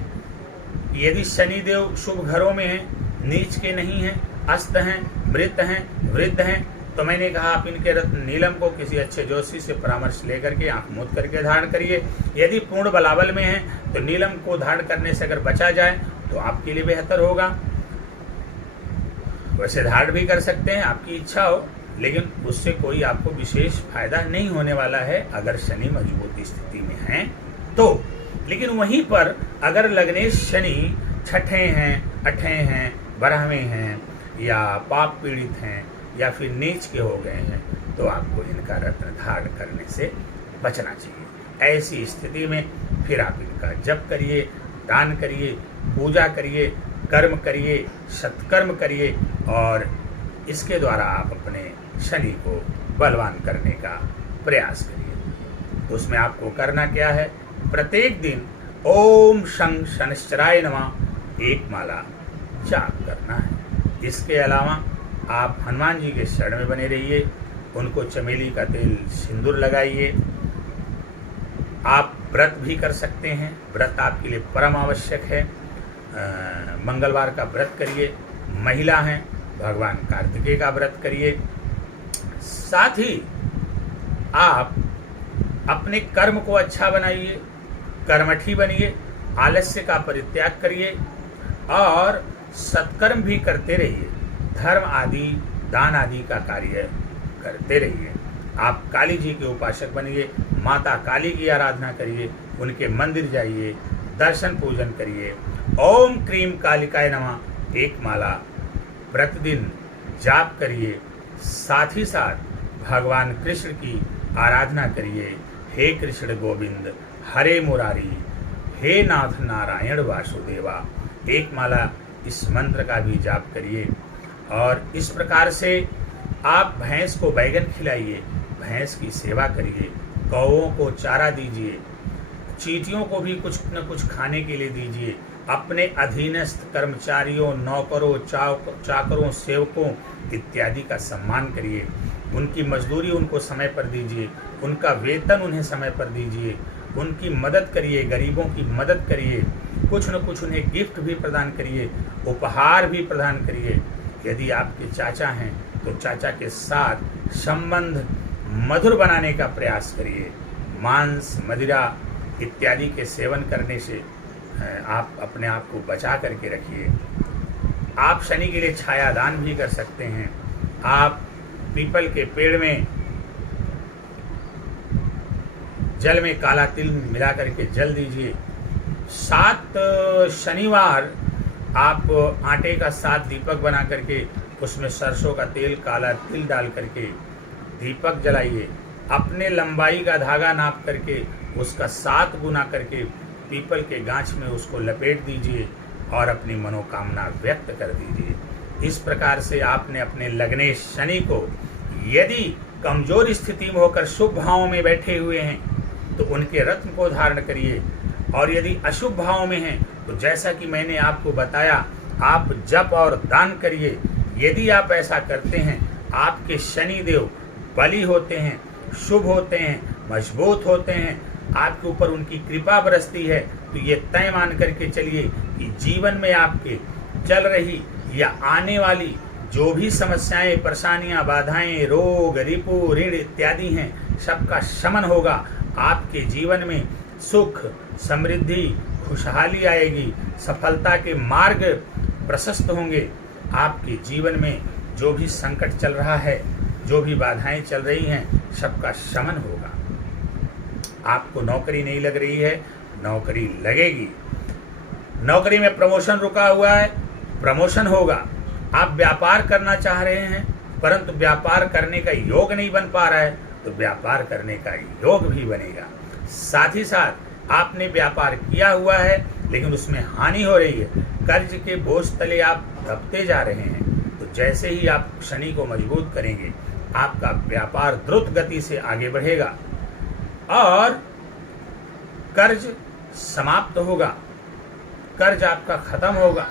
यदि शनिदेव शुभ घरों में हैं, नीच के नहीं हैं, अस्त हैं, मृत हैं, वृद्ध हैं, तो मैंने कहा आप इनके रत्न नीलम को किसी अच्छे ज्योतिषी से परामर्श लेकर के आंख मूंद करके धारण करिए। यदि पूर्ण बलाबल में हैं तो नीलम को धारण करने से अगर बचा जाए तो आपके लिए बेहतर होगा। वैसे धारण भी कर सकते हैं, आपकी इच्छा हो, लेकिन उससे कोई आपको विशेष फायदा नहीं होने वाला है अगर शनि मजबूत स्थिति में है तो। लेकिन वहीं पर अगर लग्नेश शनि छठे हैं, अठे हैं, बारहवें हैं या पाप पीड़ित हैं या फिर नीच के हो गए हैं, तो आपको इनका रत्न धारण करने से बचना चाहिए। ऐसी स्थिति में फिर आप इनका जप करिए, दान करिए, पूजा करिए, कर्म करिए, सत्कर्म करिए और इसके द्वारा आप अपने शनि को बलवान करने का प्रयास करिए। तो उसमें आपको करना क्या है, प्रत्येक दिन ओम शं शनिश्चराय नमः एक माला जाप करना है। इसके अलावा आप हनुमान जी के शरण में बने रहिए, उनको चमेली का तेल सिंदूर लगाइए। आप व्रत भी कर सकते हैं, व्रत आपके लिए परम आवश्यक है। मंगलवार का व्रत करिए, महिला हैं भगवान कार्तिकेय का व्रत करिए। साथ ही आप अपने कर्म को अच्छा बनाइए, कर्मठी बनिए, आलस्य का परित्याग करिए और सत्कर्म भी करते रहिए। धर्म आदि दान आदि का कार्य करते रहिए। आप काली जी के उपासक बनिए, माता काली की आराधना करिए, उनके मंदिर जाइए, दर्शन पूजन करिए। ओम क्रीम कालिकाय नमः एक माला प्रतिदिन जाप करिए। साथ ही साथ भगवान कृष्ण की आराधना करिए। हे कृष्ण गोविंद हरे मुरारी, हे नाथ नारायण वासुदेवा, एक माला इस मंत्र का भी जाप करिए। और इस प्रकार से आप भैंस को बैगन खिलाइए, भैंस की सेवा करिए, गौओं को चारा दीजिए, चींटियों को भी कुछ न कुछ खाने के लिए दीजिए। अपने अधीनस्थ कर्मचारियों, नौकरों, चाकरों, सेवकों इत्यादि का सम्मान करिए। उनकी मजदूरी उनको समय पर दीजिए, उनका वेतन उन्हें समय पर दीजिए, उनकी मदद करिए, गरीबों की मदद करिए, कुछ न कुछ उन्हें गिफ्ट भी प्रदान करिए, उपहार भी प्रदान करिए। यदि आपके चाचा हैं तो चाचा के साथ संबंध मधुर बनाने का प्रयास करिए। मांस, मदिरा इत्यादि के सेवन करने से आप अपने आप को बचा करके रखिए। आप शनि के लिए छाया दान भी कर सकते हैं। आप पीपल के पेड़ में जल में काला तिल मिला करके जल दीजिए। 7 शनिवार आप आटे का 7 दीपक बना करके उसमें सरसों का तेल, काला तिल डाल करके दीपक जलाइए। अपने लंबाई का धागा नाप करके उसका 7 गुना करके पीपल के गांच में उसको लपेट दीजिए और अपनी मनोकामना व्यक्त कर दीजिए। इस प्रकार से आपने अपने लग्नेश शनि को यदि कमजोर स्थिति में होकर शुभ भावों में बैठे हुए हैं तो उनके रत्न को धारण करिए, और यदि अशुभ भाव में हैं तो जैसा कि मैंने आपको बताया आप जप और दान करिए। यदि आप ऐसा करते हैं आपके शनि देव बली होते हैं, शुभ होते हैं, मजबूत होते हैं, आपके ऊपर उनकी कृपा बरसती है। तो ये तय मान करके चलिए कि जीवन में आपके चल रही या आने वाली जो भी समस्याएं, परेशानियां, बाधाएं, रोग, रिपु, ऋण इत्यादि हैं, सबका शमन होगा। आपके जीवन में सुख, समृद्धि, खुशहाली आएगी, सफलता के मार्ग प्रशस्त होंगे। आपके जीवन में जो भी संकट चल रहा है, जो भी बाधाएं चल रही हैं, सबका शमन होगा। आपको नौकरी नहीं लग रही है, नौकरी लगेगी। नौकरी में प्रमोशन रुका हुआ है, प्रमोशन होगा। आप व्यापार करना चाह रहे हैं परंतु व्यापार करने का योग नहीं बन पा रहा है, तो व्यापार करने का योग भी बनेगा। साथ ही साथ आपने व्यापार किया हुआ है लेकिन उसमें हानि हो रही है, कर्ज के बोझ तले आप दबते जा रहे हैं, तो जैसे ही आप शनि को मजबूत करेंगे आपका व्यापार द्रुत गति से आगे बढ़ेगा और कर्ज समाप्त होगा, कर्ज आपका खत्म होगा,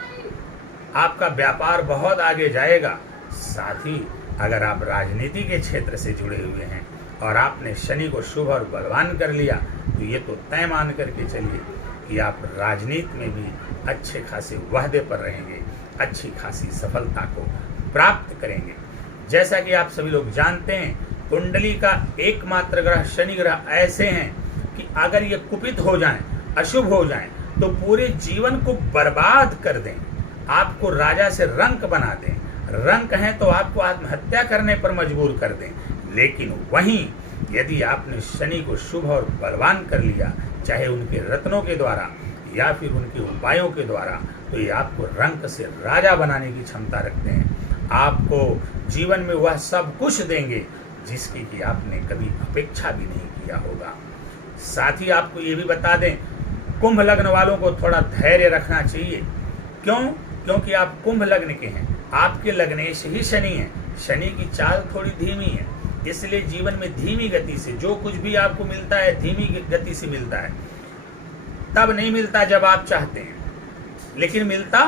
आपका व्यापार बहुत आगे जाएगा। साथ ही अगर आप राजनीति के क्षेत्र से जुड़े हुए हैं और आपने शनि को शुभ और बलवान कर लिया तो ये तो तय मान करके चलिए कि आप राजनीति में भी अच्छे खासे वाहदे पर रहेंगे, अच्छी खासी सफलता को प्राप्त करेंगे। जैसा कि आप सभी लोग जानते हैं, कुंडली का एकमात्र ग्रह शनि ग्रह ऐसे हैं कि अगर ये कुपित हो जाएं, अशुभ हो जाएं, तो पूरे जीवन को बर्बाद कर दें, आपको राजा से रंक बना दें, रंक हैं तो आपको आत्महत्या करने पर मजबूर कर दें। लेकिन वहीं यदि आपने शनि को शुभ और बलवान कर लिया, चाहे उनके रत्नों के द्वारा या फिर उनके उपायों के द्वारा, तो ये आपको रंक से राजा बनाने की क्षमता रखते हैं। आपको जीवन में वह सब कुछ देंगे जिसकी कि आपने कभी अपेक्षा भी नहीं किया होगा। साथ ही आपको ये भी बता दें, कुंभ लग्न वालों को थोड़ा धैर्य रखना चाहिए। क्यों? क्योंकि आप कुंभ लग्न के हैं, आपके लग्नेश ही शनि है। शनि की चाल थोड़ी धीमी है, इसलिए जीवन में धीमी गति से जो कुछ भी आपको मिलता है धीमी गति से मिलता है। तब नहीं मिलता जब आप चाहते हैं, लेकिन मिलता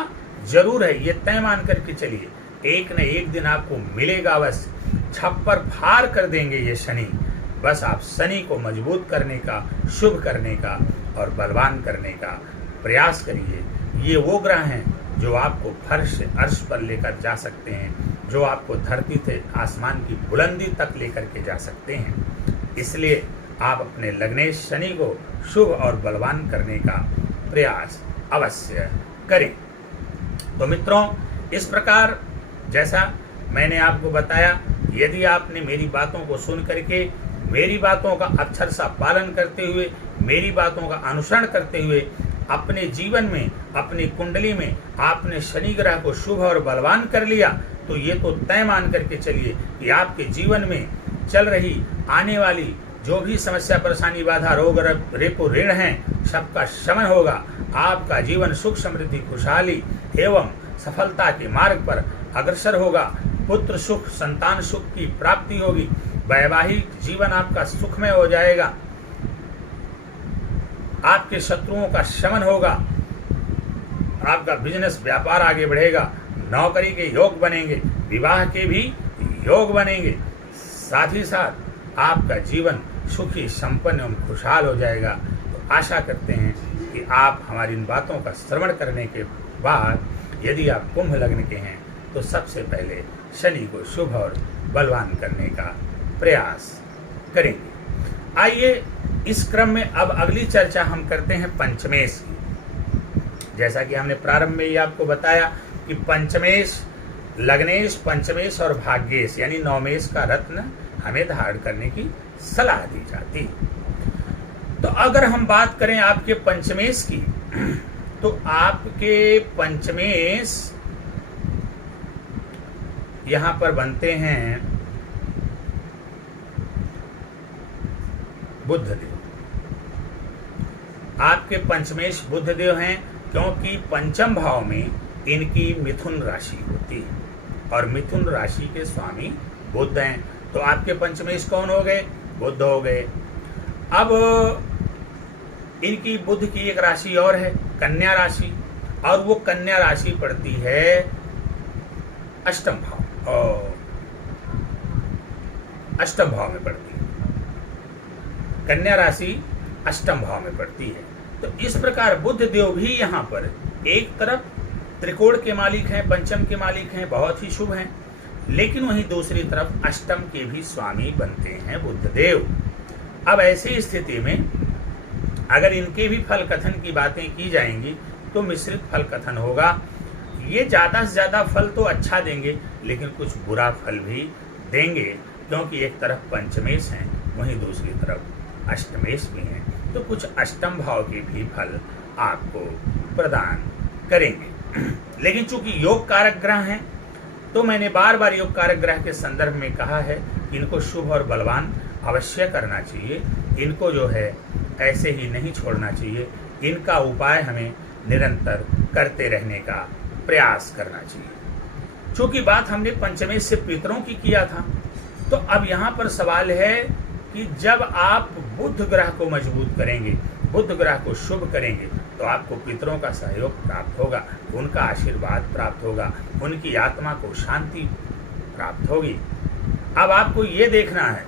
जरूर है, ये तय मान करके चलिए। एक न एक दिन आपको मिलेगा, बस छप्पर फाड़ कर देंगे ये शनि। बस आप शनि को मजबूत करने का, शुभ करने का और बलवान करने का प्रयास करिए। ये वो ग्रह हैं जो आपको फर्श से अर्श पर लेकर जा सकते हैं, जो आपको धरती से आसमान की बुलंदी तक लेकर के जा सकते हैं। इसलिए आप अपने लग्नेश शनि को शुभ और बलवान करने का प्रयास अवश्य करें। तो मित्रों, इस प्रकार जैसा मैंने आपको बताया, यदि आपने मेरी बातों को सुन करके, मेरी बातों का अक्षरशः पालन करते हुए, मेरी बातों का अनुसरण करते हुए अपने जीवन में, अपनी कुंडली में आपने शनि ग्रह को शुभ और बलवान कर लिया, तो ये तो तय मान करके चलिए कि आपके जीवन में चल रही आने वाली जो भी समस्या, परेशानी, बाधा, रोग, रेपो, ऋण हैं, सबका शमन होगा। आपका जीवन सुख, समृद्धि, खुशहाली एवं सफलता के मार्ग पर अग्रसर होगा। पुत्र सुख, संतान सुख की प्राप्ति होगी। वैवाहिक जीवन आपका सुखमय हो जाएगा। आपके शत्रुओं का शमन होगा। आपका बिजनेस, व्यापार आगे बढ़ेगा। नौकरी के योग बनेंगे, विवाह के भी योग बनेंगे। साथ ही साथ आपका जीवन सुखी, संपन्न एवं खुशहाल हो जाएगा। तो आशा करते हैं कि आप हमारी इन बातों का श्रवण करने के बाद, यदि आप कुंभ लग्न के हैं, तो सबसे पहले शनि को शुभ और बलवान करने का प्रयास करेंगे। आइए इस क्रम में अब अगली चर्चा हम करते हैं पंचमेश की। जैसा कि हमने प्रारंभ में ही आपको बताया कि पंचमेश, लग्नेश, पंचमेश और भाग्येश यानी नवमेश का रत्न हमें धारण करने की सलाह दी जाती। तो अगर हम बात करें आपके पंचमेश की, तो आपके पंचमेश यहां पर बनते हैं बुधदेव। आपके पंचमेश बुधदेव हैं, क्योंकि पंचम भाव में इनकी मिथुन राशि होती है और मिथुन राशि के स्वामी बुध हैं। तो आपके पंचमेश कौन हो गए? बुध हो गए। अब इनकी बुध की एक राशि और है, कन्या राशि, और वो कन्या राशि पड़ती है अष्टम भाव, और अष्टम भाव में पड़ती है। कन्या राशि अष्टम भाव में पड़ती है। तो इस प्रकार बुध देव भी यहाँ पर एक तरफ त्रिकोण के मालिक हैं, पंचम के मालिक हैं, बहुत ही शुभ हैं, लेकिन वहीं दूसरी तरफ अष्टम के भी स्वामी बनते हैं बुध देव। अब ऐसी स्थिति में अगर इनके भी फल कथन की बातें की जाएंगी तो मिश्रित फल कथन होगा। ये ज्यादा से ज्यादा फल तो अच्छा देंगे, लेकिन कुछ बुरा फल भी देंगे, क्योंकि एक तरफ पंचमेश हैं, वहीं दूसरी तरफ अष्टमेश भी हैं। तो कुछ अष्टम भाव के भी फल आपको प्रदान करेंगे। लेकिन चूंकि योग कारक ग्रह हैं, तो मैंने बार बार योग कारक ग्रह के संदर्भ में कहा है कि इनको शुभ और बलवान अवश्य करना चाहिए। इनको जो है ऐसे ही नहीं छोड़ना चाहिए। इनका उपाय हमें निरंतर करते रहने का प्रयास करना चाहिए। चूंकि बात हमने पंचमेश से पितरों की किया था, तो अब यहाँ पर सवाल है कि जब आप बुध ग्रह को मजबूत करेंगे, बुध ग्रह को शुभ करेंगे, तो आपको पितरों का सहयोग प्राप्त होगा, उनका आशीर्वाद प्राप्त होगा, उनकी आत्मा को शांति प्राप्त होगी। अब आपको ये देखना है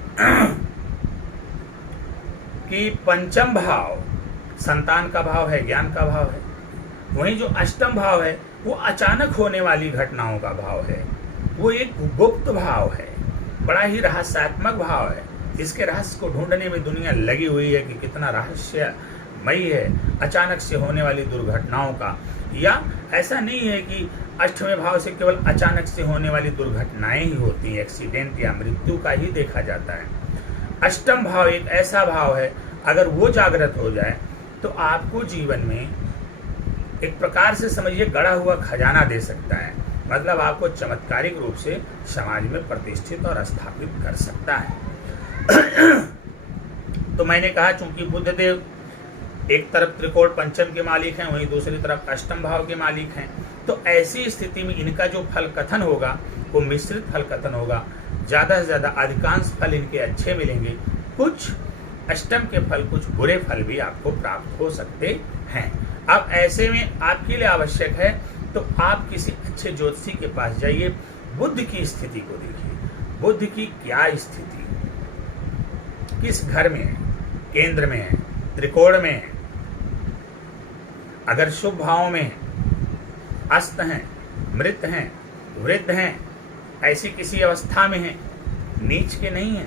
कि पंचम भाव संतान का भाव है, ज्ञान का भाव है, वहीं जो अष्टम भाव है वो अचानक होने वाली घटनाओं का भाव है। वो एक गुप्त भाव है, बड़ा ही रहस्यात्मक भाव है। इसके रहस्य को ढूंढने में दुनिया लगी हुई है कि कितना रहस्यमयी है अचानक से होने वाली दुर्घटनाओं का। या ऐसा नहीं है कि अष्टवें भाव से केवल अचानक से होने वाली दुर्घटनाएं ही होती हैं, एक्सीडेंट या मृत्यु का ही देखा जाता है। अष्टम भाव एक ऐसा भाव है, अगर वो जागृत हो जाए तो आपको जीवन में एक प्रकार से समझिए गड़ा हुआ खजाना दे सकता है। मतलब आपको चमत्कारिक रूप से समाज में प्रतिष्ठित और स्थापित कर सकता है। तो मैंने कहा चूंकि बुध देव एक तरफ त्रिकोण पंचम के मालिक हैं, वहीं दूसरी तरफ अष्टम भाव के मालिक हैं, तो ऐसी स्थिति में इनका जो फल कथन होगा वो मिश्रित फल कथन होगा। ज़्यादा से ज़्यादा अधिकांश फल इनके अच्छे मिलेंगे, कुछ अष्टम के फल, कुछ बुरे फल भी आपको प्राप्त हो सकते हैं। अब ऐसे में आपके लिए आवश्यक है तो आप किसी अच्छे ज्योतिषी के पास जाइए, बुध की स्थिति को देखिए, बुध की क्या स्थिति, किस घर में है, केंद्र में है, त्रिकोण में है, अगर शुभ भाव में है, अस्त हैं, मृत हैं, वृद्ध हैं, ऐसी किसी अवस्था में है, नीच के नहीं है,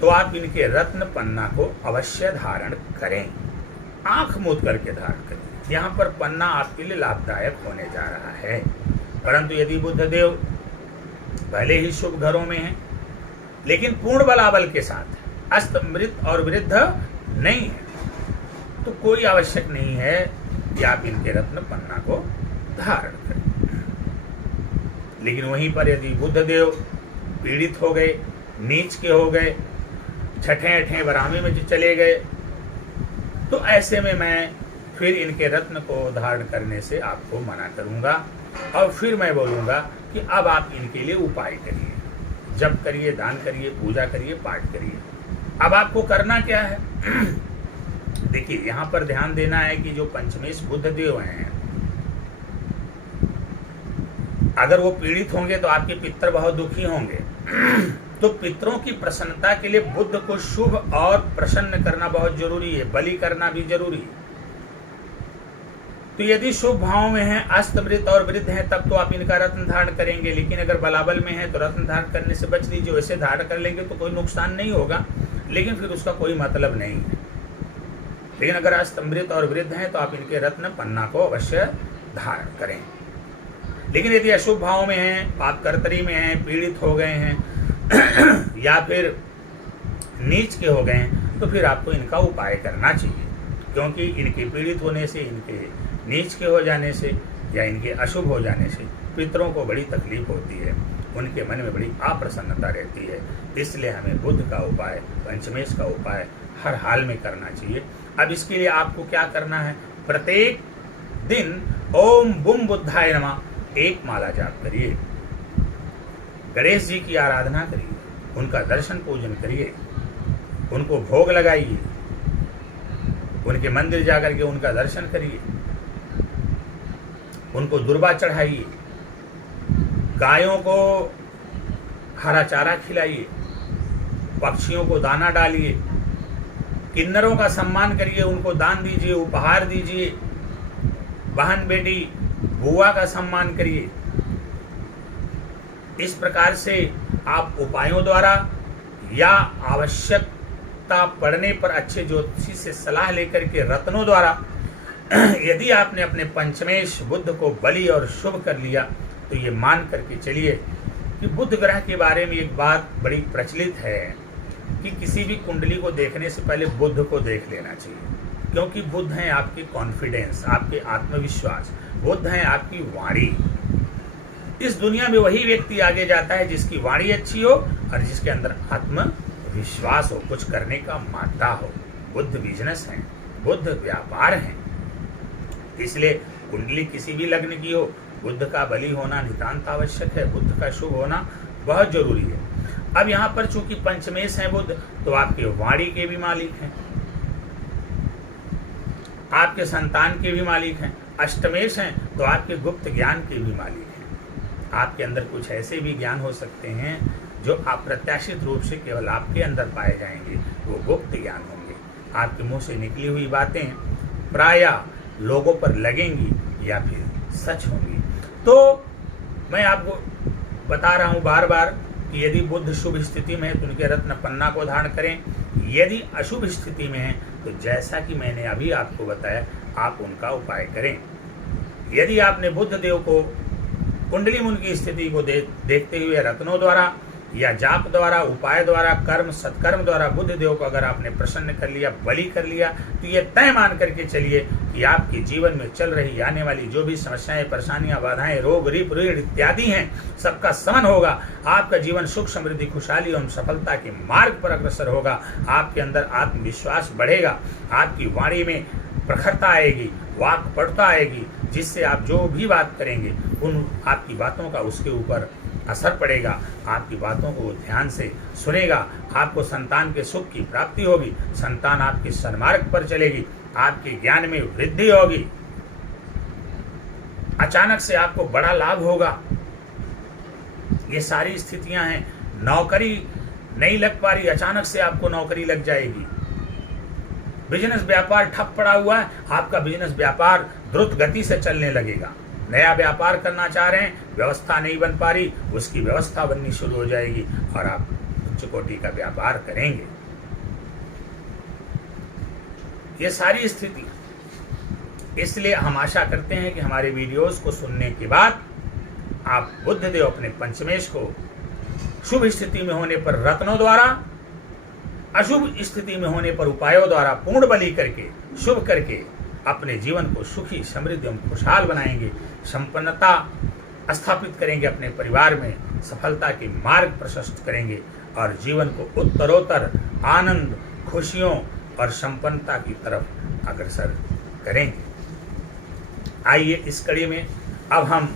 तो आप इनके रत्न पन्ना को अवश्य धारण करें, आंख मूंद करके धारण करें। यहाँ पर पन्ना आपके लिए लाभदायक होने जा रहा है। परंतु यदि बुध देव भले ही शुभ घरों में हैं, लेकिन पूर्ण बलाबल के साथ अस्त, मृत और वृद्ध नहीं है, तो कोई आवश्यक नहीं है कि आप इनके रत्न पन्ना को धारण करें। लेकिन वहीं पर यदि बुध देव पीड़ित हो गए, नीच के हो गए, छठे अठे बरामी में जो चले गए, तो ऐसे में मैं फिर इनके रत्न को धारण करने से आपको मना करूंगा और फिर मैं बोलूंगा कि अब आप इनके लिए उपाय करिए, जप करिए, दान करिए, पूजा करिए, पाठ करिए। अब आपको करना क्या है? देखिए, यहाँ पर ध्यान देना है कि जो पंचमेश बुध देव हैं, अगर वो पीड़ित होंगे तो आपके पितर बहुत दुखी होंगे। तो पितरों की प्रसन्नता के लिए बुध को शुभ और प्रसन्न करना बहुत जरूरी है, बलि करना भी जरूरी है। तो यदि शुभ भाव में है, अस्त, मृत और वृद्ध हैं, तब तो आप इनका रत्न धारण करेंगे। लेकिन अगर बलाबल में है तो रत्न धारण करने से बच लीजिए। वैसे धारण कर लेंगे तो कोई नुकसान नहीं होगा, लेकिन फिर उसका कोई मतलब नहीं है। लेकिन अगर अस्त, मृत और वृद्ध हैं तो आप इनके रत्न पन्ना को अवश्य धारण करें। लेकिन यदि अशुभ भाव में हैं, पाप कर्तरी में हैं, पीड़ित हो गए हैं या फिर नीच के हो गए हैं, तो फिर आपको इनका उपाय करना चाहिए। क्योंकि इनके पीड़ित होने से, इनके नीच के हो जाने से या इनके अशुभ हो जाने से पितरों को बड़ी तकलीफ होती है, उनके मन में बड़ी अप्रसन्नता रहती है। इसलिए हमें बुध का उपाय, पंचमेश का उपाय हर हाल में करना चाहिए। अब इसके लिए आपको क्या करना है? प्रत्येक दिन ओम बुम बुद्धाय नमः एक माला जाप करिए, गणेश जी की आराधना करिए, उनका दर्शन पूजन करिए, उनको भोग लगाइए, उनके मंदिर जाकर के उनका दर्शन करिए, उनको दुर्बा चढ़ाइए, गायों को हरा चारा खिलाइए, पक्षियों को दाना डालिए, किन्नरों का सम्मान करिए, उनको दान दीजिए, उपहार दीजिए, बहन बेटी बुआ का सम्मान करिए। इस प्रकार से आप उपायों द्वारा या आवश्यकता पड़ने पर अच्छे ज्योतिषी से सलाह लेकर के रत्नों द्वारा यदि आपने अपने पंचमेश बुध को बलि और शुभ कर लिया, तो ये मान करके चलिए कि बुध ग्रह के बारे में एक बात बड़ी प्रचलित है कि किसी भी कुंडली को देखने से पहले बुध को देख लेना चाहिए। क्योंकि बुध है आपके कॉन्फिडेंस, आपके आत्मविश्वास, बुध है आपकी वाणी। इस दुनिया में वही व्यक्ति आगे जाता है जिसकी वाणी अच्छी हो और जिसके अंदर आत्मविश्वास हो, कुछ करने का मादा हो। बुध बिजनेस है, बुध व्यापार है। इसलिए कुंडली किसी भी लग्न की हो, बुध का बलि होना नितांत आवश्यक है, बुध का शुभ होना बहुत जरूरी है। अब यहाँ पर चूंकि पंचमेश है बुध, तो आपके वाणी के भी मालिक हैं, आपके संतान के भी मालिक हैं। अष्टमेश हैं तो आपके गुप्त ज्ञान के भी मालिक हैं। आपके अंदर कुछ ऐसे भी ज्ञान हो सकते हैं जो अप्रत्याशित रूप से केवल आपके अंदर पाए जाएंगे, वो गुप्त ज्ञान होंगे। आपके मुंह से निकली हुई बातें प्रायः लोगों पर लगेंगी या फिर सच होंगी। तो मैं आपको बता रहा हूँ बार बार कि यदि बुध शुभ स्थिति में है तो उनके रत्न पन्ना को धारण करें। यदि अशुभ स्थिति में है तो जैसा कि मैंने अभी आपको बताया, आप उनका उपाय करें। यदि आपने बुध देव को कुंडली मुन की स्थिति को देखते हुए रत्नों द्वारा या जाप द्वारा, उपाय द्वारा, कर्म सत्कर्म द्वारा बुद्ध देव को अगर आपने प्रसन्न कर लिया, बलि कर लिया, तो ये तय मान करके चलिए कि आपके जीवन में चल रही आने वाली जो भी समस्याएं, परेशानियां, बाधाएं, रोग, रीप, ऋण इत्यादि हैं, सबका शमन होगा। आपका जीवन सुख, समृद्धि, खुशहाली एवं सफलता के मार्ग पर अग्रसर होगा। आपके अंदर आत्मविश्वास बढ़ेगा, आपकी वाणी में प्रखरता आएगी, वाक पटुता आएगी, जिससे आप जो भी बात करेंगे उन आपकी बातों का उसके ऊपर असर पड़ेगा। आपकी बातों को ध्यान से सुनेगा। आपको संतान के सुख की प्राप्ति होगी, संतान आपके सन्मार्ग पर चलेगी, आपके ज्ञान में वृद्धि होगी, अचानक से आपको बड़ा लाभ होगा। ये सारी स्थितियां हैं। नौकरी नहीं लग पा रही, अचानक से आपको नौकरी लग जाएगी। बिजनेस व्यापार ठप पड़ा हुआ है, आपका बिजनेस व्यापार द्रुत गति से चलने लगेगा। नया व्यापार करना चाह रहे हैं, व्यवस्था नहीं बन पा रही, उसकी व्यवस्था बननी शुरू हो जाएगी और आप उच्च कोटि का व्यापार करेंगे। ये सारी स्थिति, इसलिए हम आशा करते हैं कि हमारे वीडियोस को सुनने के बाद आप बुद्ध देव अपने पंचमेश को शुभ स्थिति में होने पर रत्नों द्वारा, अशुभ स्थिति में होने पर उपायों द्वारा पूर्ण बलि करके, शुभ करके अपने जीवन को सुखी, समृद्ध एवं खुशहाल बनाएंगे। संपन्नता स्थापित करेंगे अपने परिवार में, सफलता के मार्ग प्रशस्त करेंगे और जीवन को उत्तरोत्तर आनंद, खुशियों और संपन्नता की तरफ अग्रसर करेंगे। आइए इस कड़ी में अब हम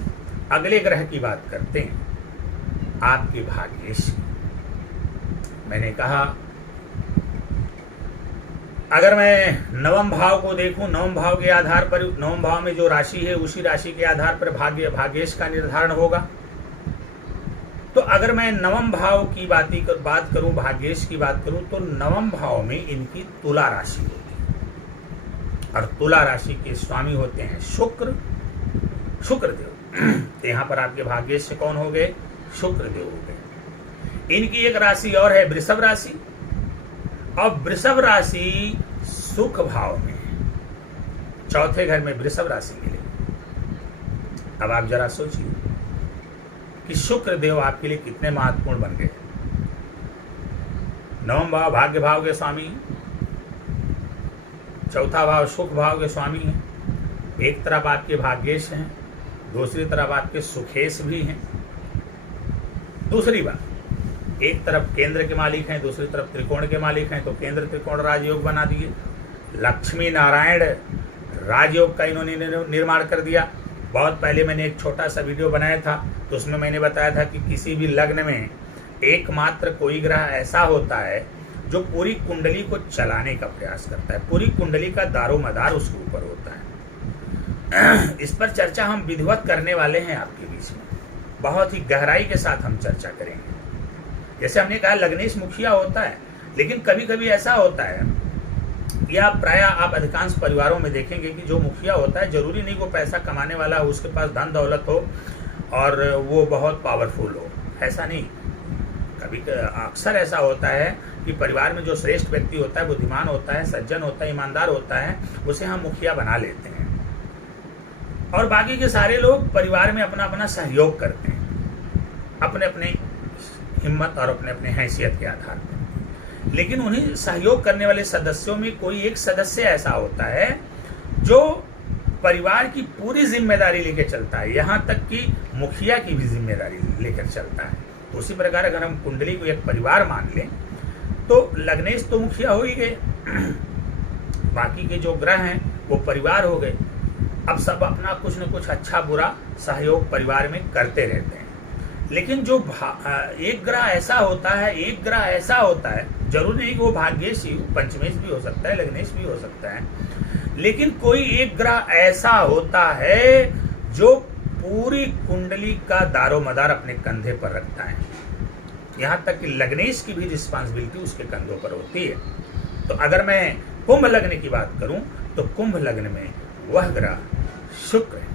अगले ग्रह की बात करते हैं, आपके भाग्येश। मैंने कहा अगर मैं नवम भाव को देखूं, नवम भाव के आधार पर, नवम भाव में जो राशि है उसी राशि के आधार पर भाग्येश का निर्धारण होगा। तो अगर मैं नवम भाव की बात करूं, भाग्येश की बात करूं, तो नवम भाव में इनकी तुला राशि होती है और तुला राशि के स्वामी होते हैं शुक्रदेव। तो यहाँ पर आपके भाग्येश से कौन हो गए? शुक्रदेव हो गए। इनकी एक राशि और है वृषभ राशि, और वृषभ राशि सुख भाव में है, चौथे घर में वृषभ राशि मिलेगी। अब आप जरा सोचिए कि शुक्र देव आपके लिए कितने महत्वपूर्ण बन गए। नवम भाव भाग्य भाव के स्वामी, चौथा भाव सुख भाव के स्वामी है। एक तरफ आपके भाग्येश हैं, दूसरी तरफ आपके सुखेश भी हैं। दूसरी बात, एक तरफ केंद्र के मालिक हैं, दूसरी तरफ त्रिकोण के मालिक हैं, तो केंद्र त्रिकोण राजयोग बना दिए। लक्ष्मी नारायण राजयोग का इन्होंने निर्माण कर दिया। बहुत पहले मैंने एक छोटा सा वीडियो बनाया था, तो उसमें मैंने बताया था कि किसी भी लग्न में एकमात्र कोई ग्रह ऐसा होता है जो पूरी कुंडली को चलाने का प्रयास करता है, पूरी कुंडली का दारोमदार उसके ऊपर होता है। इस पर चर्चा हम विधिवत करने वाले हैं आपके बीच में, बहुत ही गहराई के साथ हम चर्चा करेंगे। जैसे हमने कहा लग्नेश मुखिया होता है, लेकिन कभी कभी ऐसा होता है, या प्राय आप अधिकांश परिवारों में देखेंगे कि जो मुखिया होता है जरूरी नहीं वो पैसा कमाने वाला हो, उसके पास धन दौलत हो और वो बहुत पावरफुल हो, ऐसा नहीं। कभी अक्सर ऐसा होता है कि परिवार में जो श्रेष्ठ व्यक्ति होता है, बुद्धिमान होता है, सज्जन होता है, ईमानदार होता है, उसे हम मुखिया बना लेते हैं और बाकी के सारे लोग परिवार में अपना अपना सहयोग करते हैं, अपने अपने हिम्मत और अपने अपने हैसियत के आधार पर। लेकिन उन्हीं सहयोग करने वाले सदस्यों में कोई एक सदस्य ऐसा होता है जो परिवार की पूरी जिम्मेदारी लेकर चलता है, यहाँ तक कि मुखिया की भी जिम्मेदारी लेकर चलता है। तो उसी प्रकार अगर हम कुंडली को एक परिवार मान लें तो लग्नेश तो मुखिया हो ही गए, बाकी के जो ग्रह हैं वो परिवार हो गए। अब सब अपना कुछ न कुछ अच्छा बुरा सहयोग परिवार में करते रहते हैं। लेकिन जो एक ग्रह ऐसा होता है, एक ग्रह ऐसा होता है, जरूरी नहीं कि वो भाग्येश ही, पंचमेश भी हो सकता है, लग्नेश भी हो सकता है, लेकिन कोई एक ग्रह ऐसा होता है जो पूरी कुंडली का दारोमदार अपने कंधे पर रखता है। यहाँ तक कि लग्नेश की भी रिस्पॉन्सिबिलिटी उसके कंधों पर होती है। तो अगर मैं कुंभ लग्न की बात करूं तो कुंभ लग्न में वह ग्रह शुक्र है।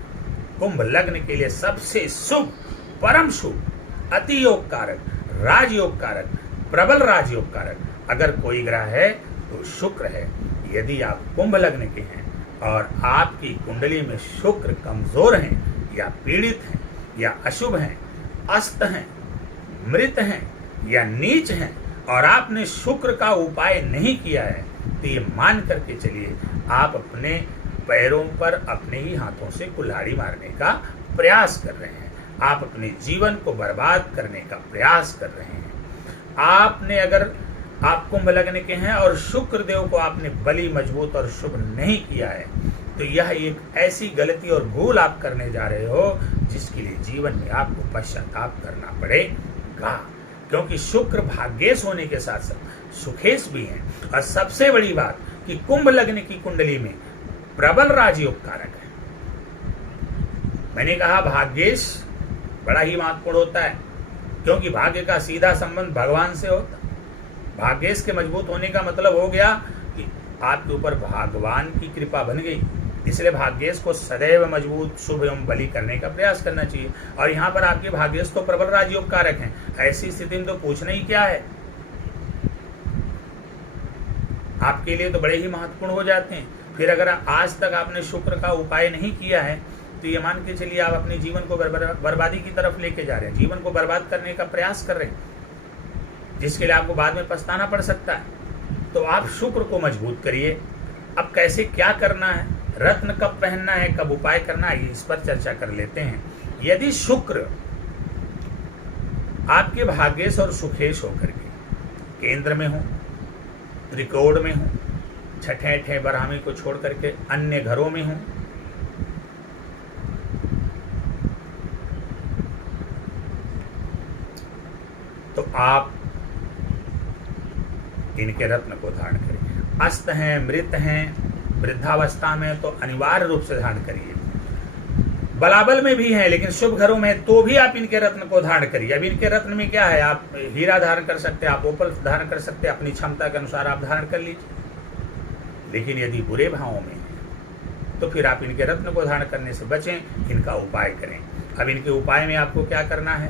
कुंभ लग्न के लिए सबसे शुभ, परम शुभ, अति योग कारक, राजयोग कारक, प्रबल राजयोग कारक अगर कोई ग्रह है तो शुक्र है। यदि आप कुंभ लग्न के हैं और आपकी कुंडली में शुक्र कमजोर हैं या पीड़ित हैं या अशुभ हैं, अस्त हैं, मृत हैं या नीच हैं और आपने शुक्र का उपाय नहीं किया है, तो ये मान करके चलिए आप अपने पैरों पर अपने ही हाथों से कुल्हाड़ी मारने का प्रयास कर रहे हैं। आप अपने जीवन को बर्बाद करने का प्रयास कर रहे हैं। आपने अगर आप कुंभ लग्न के हैं और शुक्र देव को आपने बली, मजबूत और शुभ नहीं किया है, तो यह एक ऐसी गलती और भूल आप करने जा रहे हो जिसके लिए जीवन में आपको पश्चाताप करना पड़ेगा। क्योंकि शुक्र भाग्येश होने के साथ साथ सुखेश भी हैं। और सबसे बड़ी बात कि कुंभ लग्न की कुंडली में प्रबल राजयोग कारक है। मैंने कहा भाग्येश बड़ा ही महत्वपूर्ण होता है, क्योंकि भाग्य का सीधा संबंध भगवान से होता है। भाग्येश के मजबूत होने का मतलब हो गया कि आपके ऊपर भगवान की कृपा बन गई। इसलिए भाग्येश को सदैव मजबूत, शुभ एवं बली करने का प्रयास करना चाहिए। और यहाँ पर आपके भाग्येश तो प्रबल राजयोग कारक हैं। ऐसी स्थिति में तो पूछना ही क्या है, आपके लिए तो बड़े ही महत्वपूर्ण हो जाते हैं। फिर अगर आज तक आपने शुक्र का उपाय नहीं किया है, तो ये मान के चलिए आप अपने जीवन को बर्बादी की तरफ लेके जा रहे हैं, जीवन को बर्बाद करने का प्रयास कर रहे हैं, जिसके लिए आपको बाद में पछताना पड़ सकता है। तो आप शुक्र को मजबूत करिए। अब कैसे क्या करना है, रत्न कब पहनना है, कब उपाय करना है, इस पर चर्चा कर लेते हैं। यदि शुक्र आपके भाग्येश और सुखेश होकर के केंद्र में हो, त्रिकोण में हो, छठे ठे बरहमी को छोड़ करके अन्य घरों में हो, तो आप इनके रत्न को धारण करिए। अस्त हैं, मृत हैं, वृद्धावस्था में तो अनिवार्य रूप से धारण करिए। बलाबल में भी हैं लेकिन शुभ घरों में, तो भी आप इनके रत्न को धारण करिए। अब इनके रत्न में क्या है, आप हीरा धारण कर सकते हैं, आप ओपल धारण कर सकते हैं, अपनी क्षमता के अनुसार आप धारण कर लीजिए। लेकिन यदि बुरे भावों में है तो फिर आप इनके रत्न को धारण करने से बचें, इनका उपाय करें। अब इनके उपाय में आपको क्या करना है,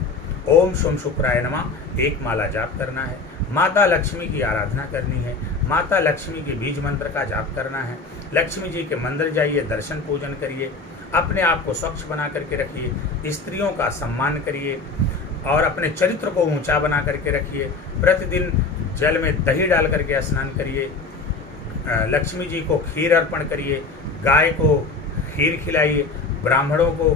ओम शुम शुक्राय नमः 1 माला जाप करना है। माता लक्ष्मी की आराधना करनी है। माता लक्ष्मी के बीज मंत्र का जाप करना है। लक्ष्मी जी के मंदिर जाइए, दर्शन पूजन करिए। अपने आप को स्वच्छ बना करके रखिए। स्त्रियों का सम्मान करिए और अपने चरित्र को ऊंचा बना करके रखिए। प्रतिदिन जल में दही डाल करके स्नान करिए। लक्ष्मी जी को खीर अर्पण करिए। गाय को खीर खिलाइए। ब्राह्मणों को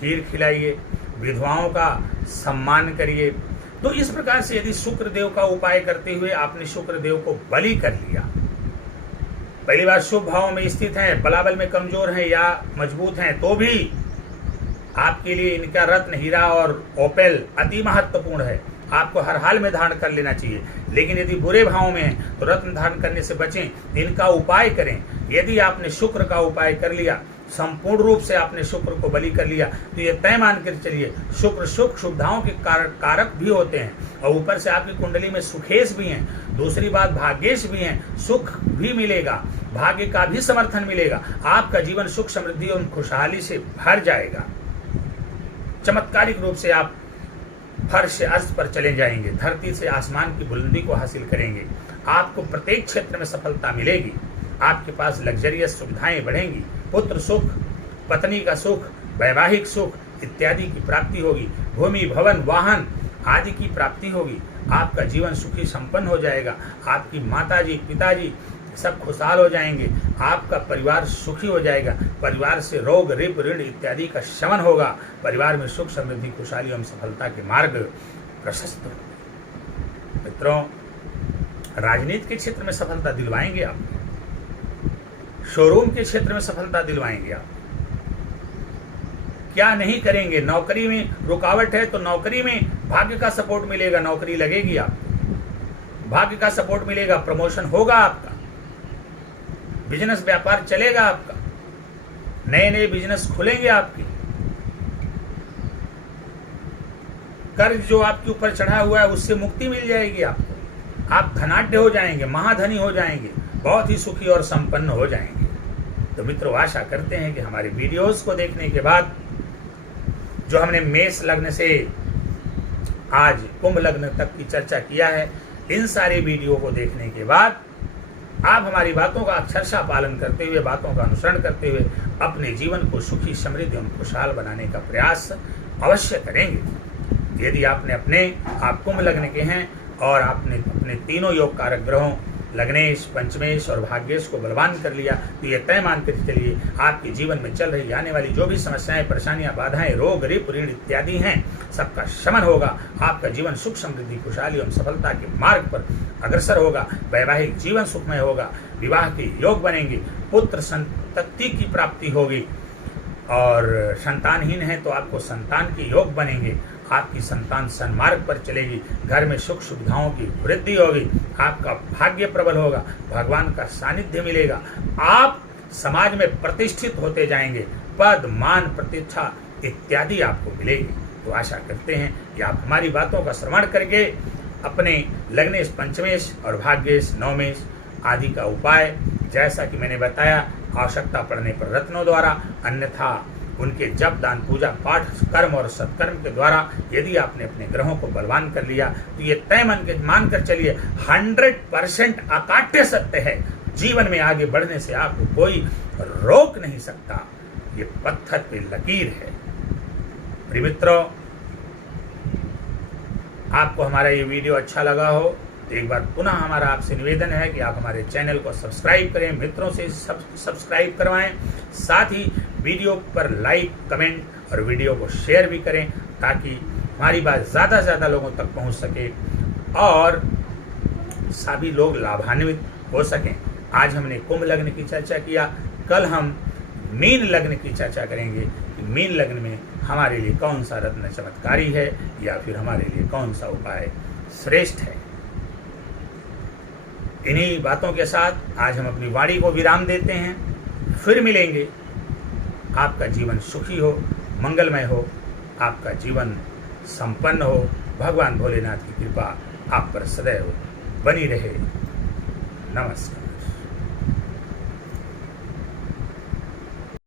खीर खिलाइए। विधवाओं का सम्मान करिए। तो इस प्रकार से यदि शुक्र देव का उपाय करते हुए आपने शुक्र देव को बलि कर लिया, पहली बार शुभ भाव में स्थित हैं, बलाबल में कमजोर हैं या मजबूत हैं, तो भी आपके लिए इनका रत्न, हीरा और ओपेल अति महत्वपूर्ण है। आपको हर हाल में धारण कर लेना चाहिए। लेकिन यदि बुरे भाव में हैं तो रत्न धारण करने से बचें, इनका उपाय करें। यदि आपने शुक्र का उपाय कर लिया, संपूर्ण रूप से आपने शुक्र को बलि कर लिया, तो ये तय मान कर चलिए शुक्र सुख सुविधाओं के कारक भी होते हैं और ऊपर से आपकी कुंडली में सुखेश भी हैं। दूसरी बात भाग्येश भी हैं, सुख भी मिलेगा, भाग्य का भी समर्थन मिलेगा। आपका जीवन सुख समृद्धि और खुशहाली से भर जाएगा। चमत्कारिक रूप से आप फर्श से अर्श पर चले जाएंगे, धरती से आसमान की बुलंदी को हासिल करेंगे। आपको प्रत्येक क्षेत्र में सफलता मिलेगी। आपके पास लग्जरियस सुविधाएं बढ़ेंगी। पुत्र सुख, पत्नी का सुख, वैवाहिक सुख इत्यादि की प्राप्ति होगी। भूमि, भवन, वाहन आदि की प्राप्ति होगी। आपका जीवन सुखी संपन्न हो जाएगा। आपकी माताजी, पिताजी सब खुशहाल हो जाएंगे। आपका परिवार सुखी हो जाएगा। परिवार से रोग, रिप, ऋण इत्यादि का शमन होगा। परिवार में सुख, समृद्धि, खुशहाली एवं सफलता के मार्ग प्रशस्त होंगे। मित्रों, राजनीति के क्षेत्र में सफलता दिलवाएंगे आप, शोरूम के क्षेत्र में सफलता दिलवाएंगे आप। क्या नहीं करेंगे, नौकरी में रुकावट है तो नौकरी में भाग्य का सपोर्ट मिलेगा, नौकरी लगेगी आपको, भाग्य का सपोर्ट मिलेगा, प्रमोशन होगा आपका, बिजनेस व्यापार चलेगा आपका, नए नए बिजनेस खुलेंगे आपके। कर्ज जो आपके ऊपर चढ़ा हुआ है उससे मुक्ति मिल जाएगी आपको। आप धनाढ्य हो जाएंगे, महाधनी हो जाएंगे, बहुत ही सुखी और संपन्न हो जाएंगे। तो मित्रों, आशा करते हैं कि हमारे वीडियोस को देखने के बाद जो हमने मेष लग्न से आज कुंभ लग्न तक की चर्चा किया है, इन सारे वीडियो को देखने के बाद आप हमारी बातों का अक्षरशः पालन करते हुए, बातों का अनुसरण करते हुए अपने जीवन को सुखी, समृद्ध एवं खुशहाल बनाने का प्रयास अवश्य करेंगे। यदि आपने अपने आप कुंभ लग्न के हैं और आपने अपने तीनों योग कारक ग्रहों लग्नेश, पंचमेश और भाग्येश को बलवान कर लिया, तो ये तय मान कर चलिए आपके जीवन में चल रही आने वाली जो भी समस्याएं, परेशानियां, बाधाएं, रोग, रिप, ऋण इत्यादि हैं, सबका शमन होगा। आपका जीवन सुख, समृद्धि, खुशहाली और सफलता के मार्ग पर अग्रसर होगा। वैवाहिक जीवन सुखमय होगा, विवाह के योग बनेंगे, पुत्र संतति की प्राप्ति होगी और संतानहीन है तो आपको संतान के योग बनेंगे। आपकी संतान सन्मार्ग पर चलेगी, घर में सुख सुविधाओं की वृद्धि होगी, आपका भाग्य प्रबल होगा, भगवान का सानिध्य मिलेगा, आप समाज में प्रतिष्ठित होते जाएंगे, पद, मान, प्रतिष्ठा इत्यादि आपको मिलेगी। तो आशा करते हैं कि आप हमारी बातों का श्रवण करके अपने लग्नेश, पंचमेश और भाग्येश, नवमेश आदि का उपाय जैसा कि मैंने बताया आवश्यकता पड़ने पर रत्नों द्वारा, अन्यथा उनके जप, दान, पूजा, पाठ, कर्म और सत्कर्म के द्वारा यदि आपने अपने ग्रहों को बलवान कर लिया तो ये तय मान कर चलिए 100% अकाट्य सत्य है। जीवन में आगे बढ़ने से आपको कोई रोक नहीं सकता। ये पत्थर पे लकीर है। प्रिय मित्रों, आपको हमारा ये वीडियो अच्छा लगा हो तो एक बार पुनः हमारा आपसे निवेदन है कि आप हमारे चैनल को सब्सक्राइब करें, मित्रों से सब्सक्राइब करवाएं, साथ ही वीडियो पर लाइक, कमेंट और वीडियो को शेयर भी करें ताकि हमारी बात ज़्यादा से ज़्यादा लोगों तक पहुंच सके और सभी लोग लाभान्वित हो सकें। आज हमने कुंभ लग्न की चर्चा किया, कल हम मीन लग्न की चर्चा करेंगे कि मीन लग्न में हमारे लिए कौन सा रत्न चमत्कारी है या फिर हमारे लिए कौन सा उपाय श्रेष्ठ है। इन्हीं बातों के साथ आज हम अपनी वाणी को विराम देते हैं। फिर मिलेंगे। आपका जीवन सुखी हो, मंगलमय हो, आपका जीवन संपन्न हो। भगवान भोलेनाथ की कृपा आप पर सदैव बनी रहे। नमस्कार।